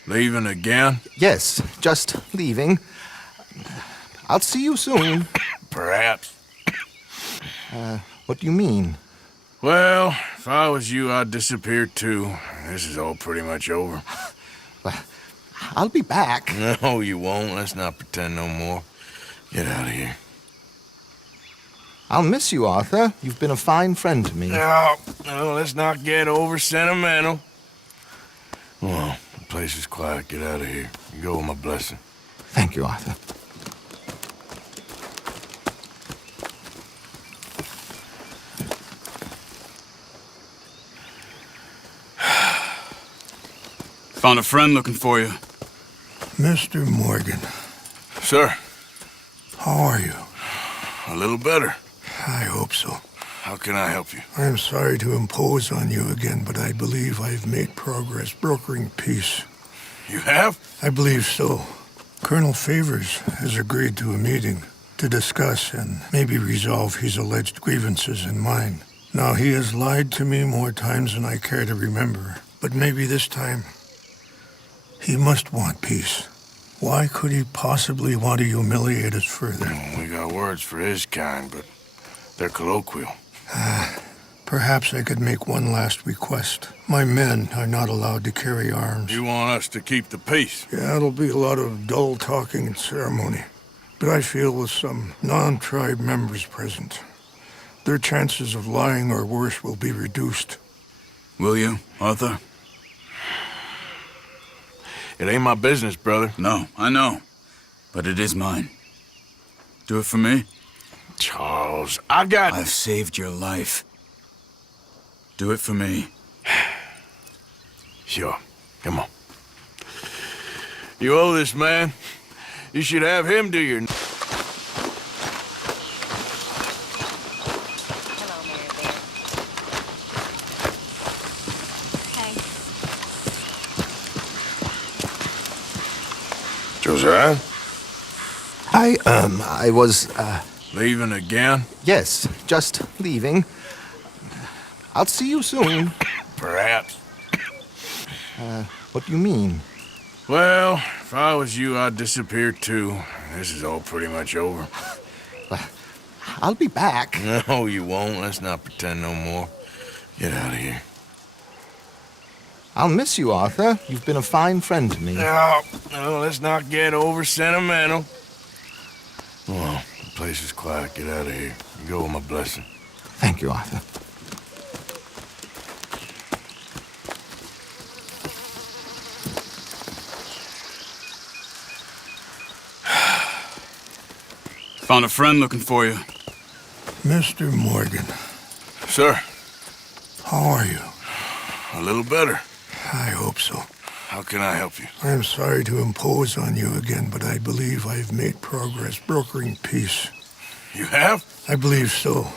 Leaving again? yes, just leaving. I'll see you soon. Perhaps. What do you mean? Well, if I was you, I'd disappear too. This is all pretty much over. I'll be back. No, you won't. Let's not pretend no more. Get out of here. I'll miss you, Arthur. You've been a fine friend to me. No, let's not get over sentimental. Well, the place is quiet. Get out of here. You go with my blessing. Thank you, Arthur. Found a friend looking for you. Mr. Morgan. Sir. How are you? A little better. I hope so. How can I help you? I am sorry to impose on you again, but I believe I've made progress brokering peace. You have? I believe so. Colonel Favors has agreed to a meeting to discuss and maybe resolve his alleged grievances and mine. Now, he has lied to me more times than I care to remember, but maybe this time he must want peace. Why could he possibly want to humiliate us further? Well, we got words for his kind, but they're colloquial. Perhaps I could make one last request. My men are not allowed to carry arms. You want us to keep the peace? Yeah, it'll be a lot of dull talking and ceremony. But I feel with some non-tribe members present, their chances of lying or worse will be reduced. Will you, Arthur? It ain't my business, brother. No, I know. But it is mine. Do it for me? Charles, I've saved your life. Do it for me. Sure. Come on. You owe this man. You should have him do your... Josiah? I was, Leaving again? Yes, just leaving. I'll see you soon. Perhaps. What do you mean? Well, if I was you, I'd disappear too. This is all pretty much over. I'll be back. No, you won't. Let's not pretend no more. Get out of here. I'll miss you, Arthur. You've been a fine friend to me. No, let's not get over sentimental. Well, the place is quiet. Get out of here. You go with my blessing. Thank you, Arthur. Found a friend looking for you. Mr. Morgan. Sir. How are you? A little better. I hope so. How can I help you? I'm sorry to impose on you again, but I believe I've made progress brokering peace. You have? I believe so.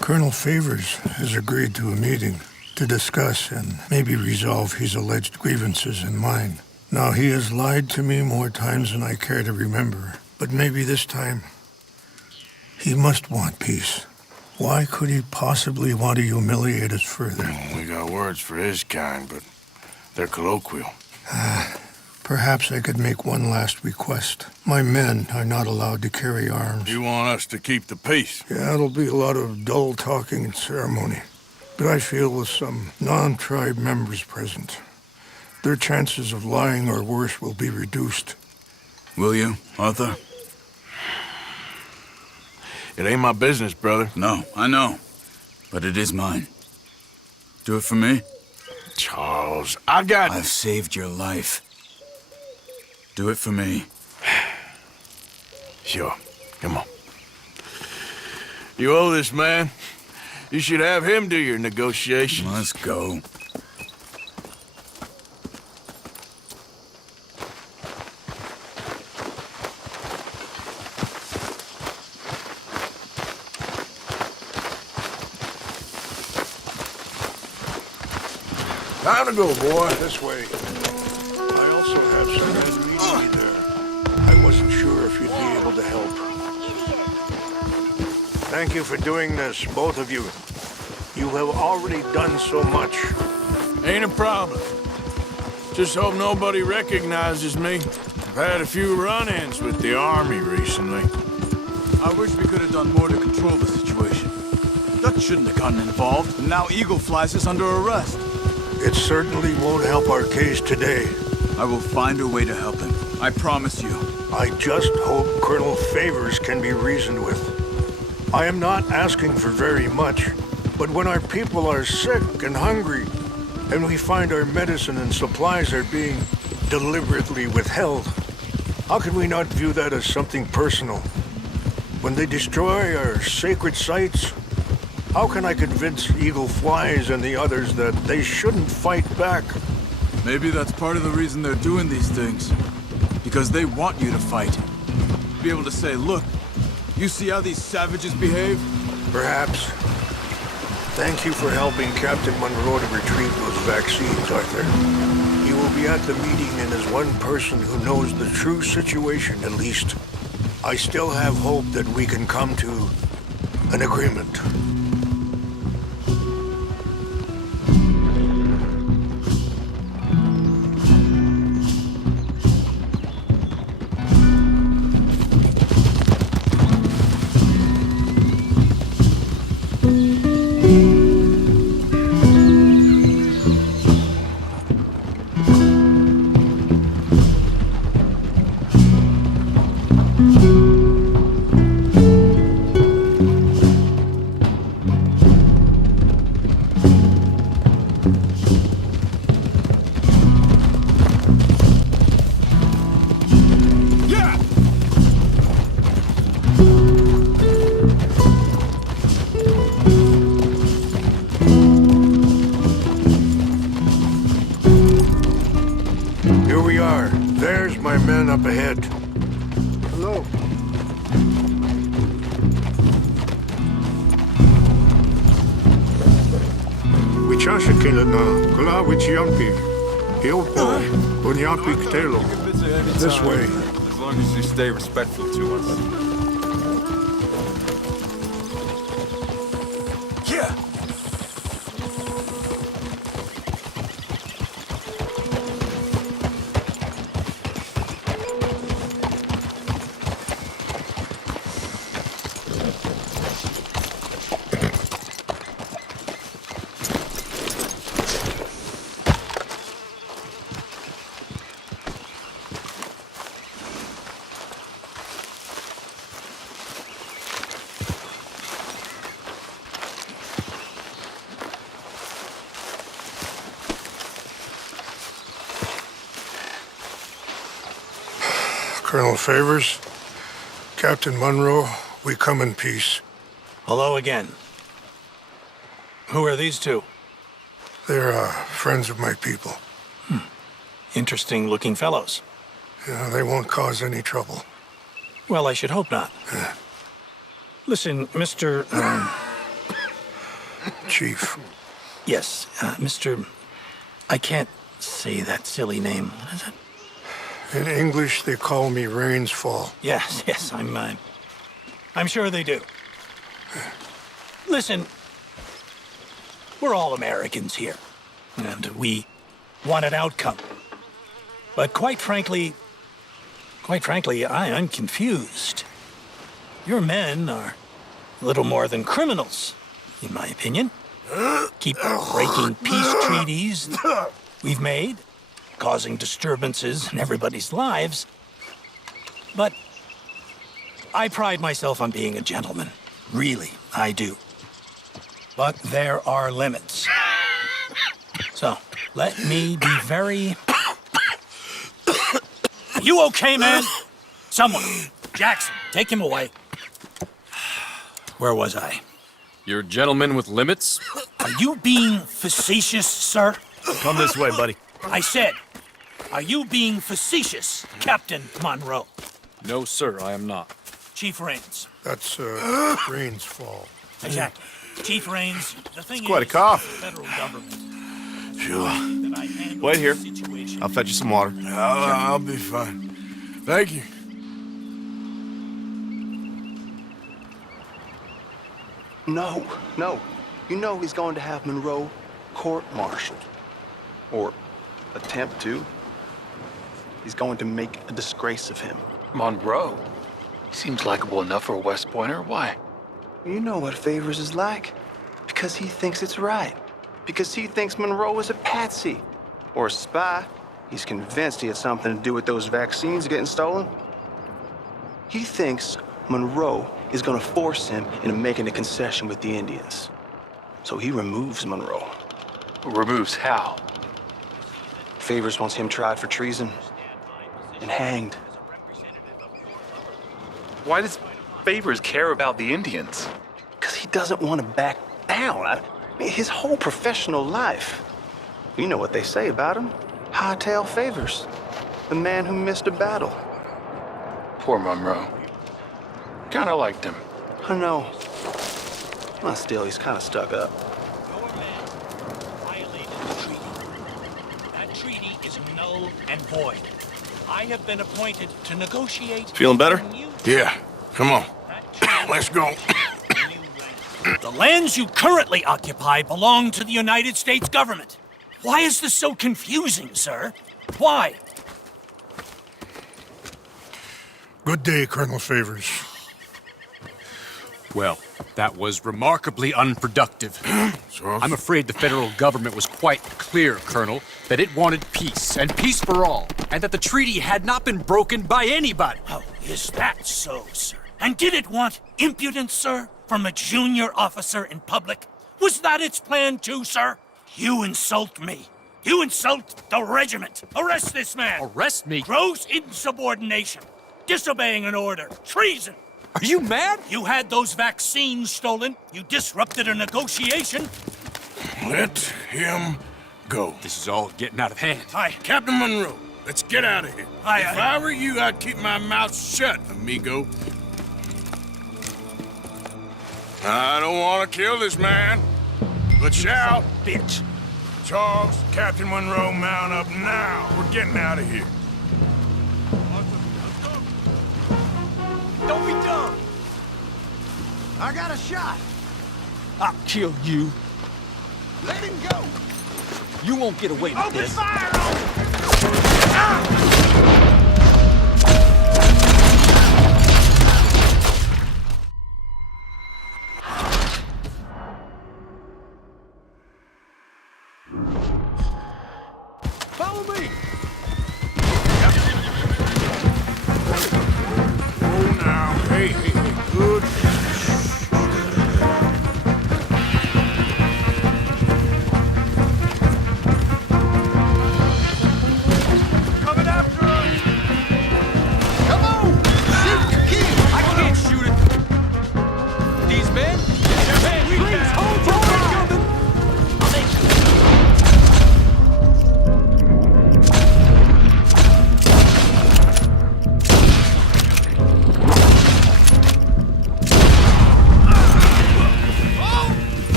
Colonel Favors has agreed to a meeting to discuss and maybe resolve his alleged grievances and mine. Now, he has lied to me more times than I care to remember, but maybe this time he must want peace. Why could he possibly want to humiliate us further? We got words for his kind, but they're colloquial. Perhaps I could make one last request. My men are not allowed to carry arms. You want us to keep the peace? Yeah, it'll be a lot of dull talking and ceremony. But I feel with some non-tribe members present, their chances of lying or worse will be reduced. Will you, Arthur? It ain't my business, brother. No, I know. But it is mine. Do it for me? Charles, I've saved your life. Do it for me. Sure. Come on. You owe this man. You should have him do your negotiations. Let's go. Time to go, boy. This way. I also have some men meeting me there. I wasn't sure if you'd be able to help. Thank you for doing this, both of you. You have already done so much. Ain't a problem. Just hope nobody recognizes me. I've had a few run-ins with the army recently. I wish we could have done more to control the situation. Dutch shouldn't have gotten involved, and now Eagle flies us under arrest. It certainly won't help our case today. I will find a way to help him. I promise you. I just hope Colonel Favors can be reasoned with. I am not asking for very much, but when our people are sick and hungry, and we find our medicine and supplies are being deliberately withheld, how can we not view that as something personal? When they destroy our sacred sites, how can I convince Eagle Flies and the others that they shouldn't fight back? Maybe that's part of the reason they're doing these things. Because they want you to fight. Be able to say, look, you see how these savages behave? Perhaps. Thank you for helping Captain Monroe to retrieve those vaccines, Arthur. He will be at the meeting and is one person who knows the true situation, at least. I still have hope that we can come to an agreement. ahead. Hello. Wichasha kilana, kula wichiampi. Hilpo, bunyapi ktelo. This way. As long as you stay respectful to us. Yeah. Colonel Favors, Captain Monroe, we come in peace. Hello again. Who are these two? They're friends of my people. Interesting looking fellows. Yeah, they won't cause any trouble. Well, I should hope not. Listen, Mr. Chief. Yes, Mr. I can't say that silly name. What is it? In English, they call me Rains Fall. Yes, I'm sure they do. Listen, we're all Americans here, and we want an outcome. But quite frankly, I'm confused. Your men are a little more than criminals, in my opinion. Keep breaking peace treaties we've made, causing disturbances in everybody's lives. But I pride myself on being a gentleman. Really, I do. But there are limits. So, let me be very... You okay, man? Someone. Jackson, take him away. Where was I? You're a gentleman with limits? Are you being facetious, sir? Come this way, buddy. I said, are you being facetious, Captain Monroe? No, sir, I am not. Chief Rains. That's, Rains Fall. Exactly. Chief Rains, the thing It's quite a is, cough. the federal government. Sure. Wait here. I'll fetch you some water. I'll be fine. Thank you. No. You know he's going to have Monroe court-martialed. Or attempt to. He's going to make a disgrace of him. Monroe? He seems likable enough for a West Pointer. Why? You know what Favors is like. Because he thinks it's right. Because he thinks Monroe is a patsy. Or a spy. He's convinced he had something to do with those vaccines getting stolen. He thinks Monroe is gonna force him into making a concession with the Indians. So he removes Monroe. Removes how? Favors wants him tried for treason and hanged. Why does Favors care about the Indians? Because he doesn't want to back down. I mean, his whole professional life. You know what they say about him. Hightail Favors. The man who missed a battle. Poor Monroe. Kinda liked him. I know. Well, still, he's kind of stuck up. That treaty is null and void. I have been appointed to negotiate... Feeling better? Yeah, come on. Let's go. The lands you currently occupy belong to the United States government. Why is this so confusing, sir? Why? Good day, Colonel Favors. Well, that was remarkably unproductive. I'm afraid the federal government was quite clear, Colonel, that it wanted peace, and peace for all, and that the treaty had not been broken by anybody. Oh, is that so, sir? And did it want impudence, sir, from a junior officer in public? Was that its plan too, sir? You insult me. You insult the regiment. Arrest this man. Arrest me? Gross insubordination. Disobeying an order. Treason. Are you mad? You had those vaccines stolen. You disrupted a negotiation. Let him go. This is all getting out of hand. Hi. Captain Monroe, Let's get out of here. If I were you, I'd keep my mouth shut, amigo. I don't want to kill this man, but shout. Bitch. Charles, Captain Monroe, mount up now. We're getting out of here. Don't be dumb. I got a shot. I'll kill you. Let him go. You won't get away with this. Open fire on him! Follow me. Oh, now. Hey, good. Coming after us. Come on. Shoot the kid. I can't shoot it. These men? Please hold your fire. I'll make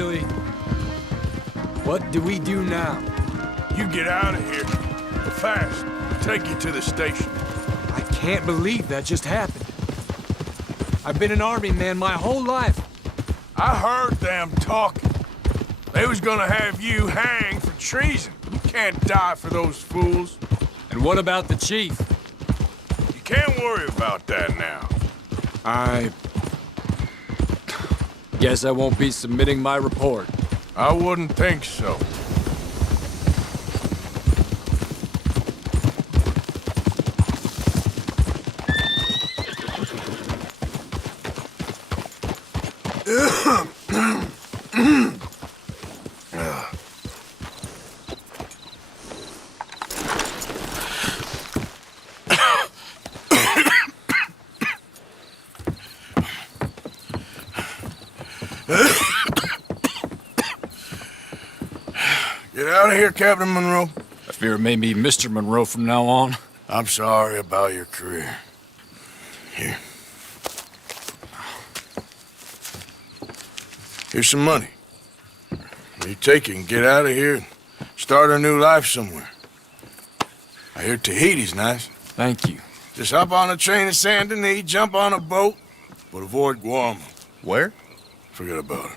really? What do we do now? You get out of here. Fast. Take you to the station. I can't believe that just happened. I've been an army man my whole life. I heard them talking. They was gonna have you hanged for treason. You can't die for those fools. And what about the chief? You can't worry about that now. I guess I won't be submitting my report. I wouldn't think so. Get out of here, Captain Monroe. I fear it may be Mr. Monroe from now on. I'm sorry about your career. Here. Here's some money. You take it and get out of here and start a new life somewhere. I hear Tahiti's nice. Thank you. Just hop on a train to Saint Denis, jump on a boat, but avoid Guam. Where? Forget about it.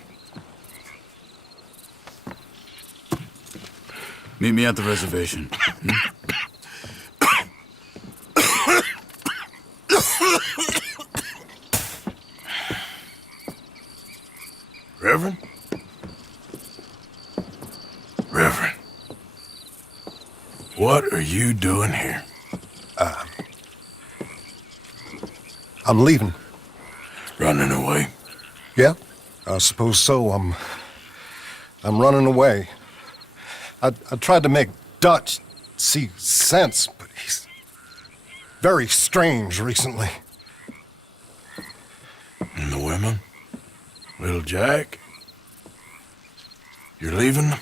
Meet me at the reservation. Reverend? Reverend. What are you doing here? I'm leaving. Running away? Yeah, I suppose so. I'm running away. I tried to make Dutch see sense, but he's very strange recently. And the women? Little Jack? You're leaving them?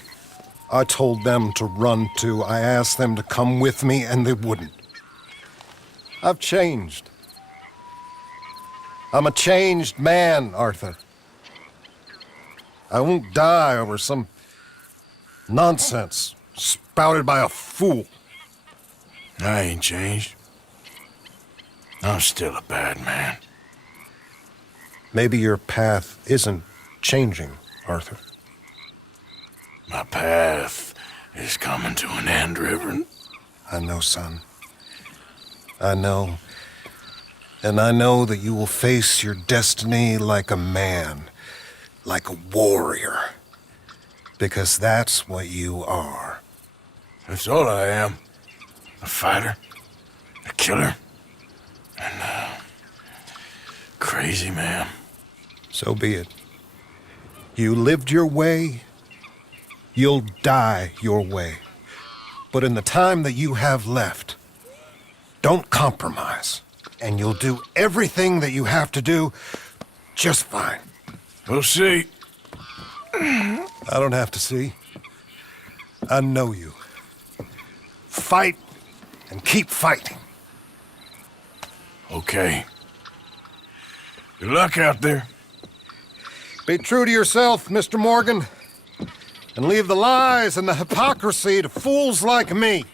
I told them to run too. I asked them to come with me, and they wouldn't. I've changed. I'm a changed man, Arthur. I won't die over some nonsense spouted by a fool. I ain't changed. I'm still a bad man. Maybe your path isn't changing, Arthur. My path is coming to an end, Reverend. I know, son. I know. And I know that you will face your destiny like a man, like a warrior. Because that's what you are. That's all I am. A fighter, a killer, and a crazy man. So be it. You lived your way, you'll die your way. But in the time that you have left, don't compromise. And you'll do everything that you have to do just fine. We'll see. I don't have to see. I know you. Fight and keep fighting. Okay. Good luck out there. Be true to yourself, Mr. Morgan, and leave the lies and the hypocrisy to fools like me.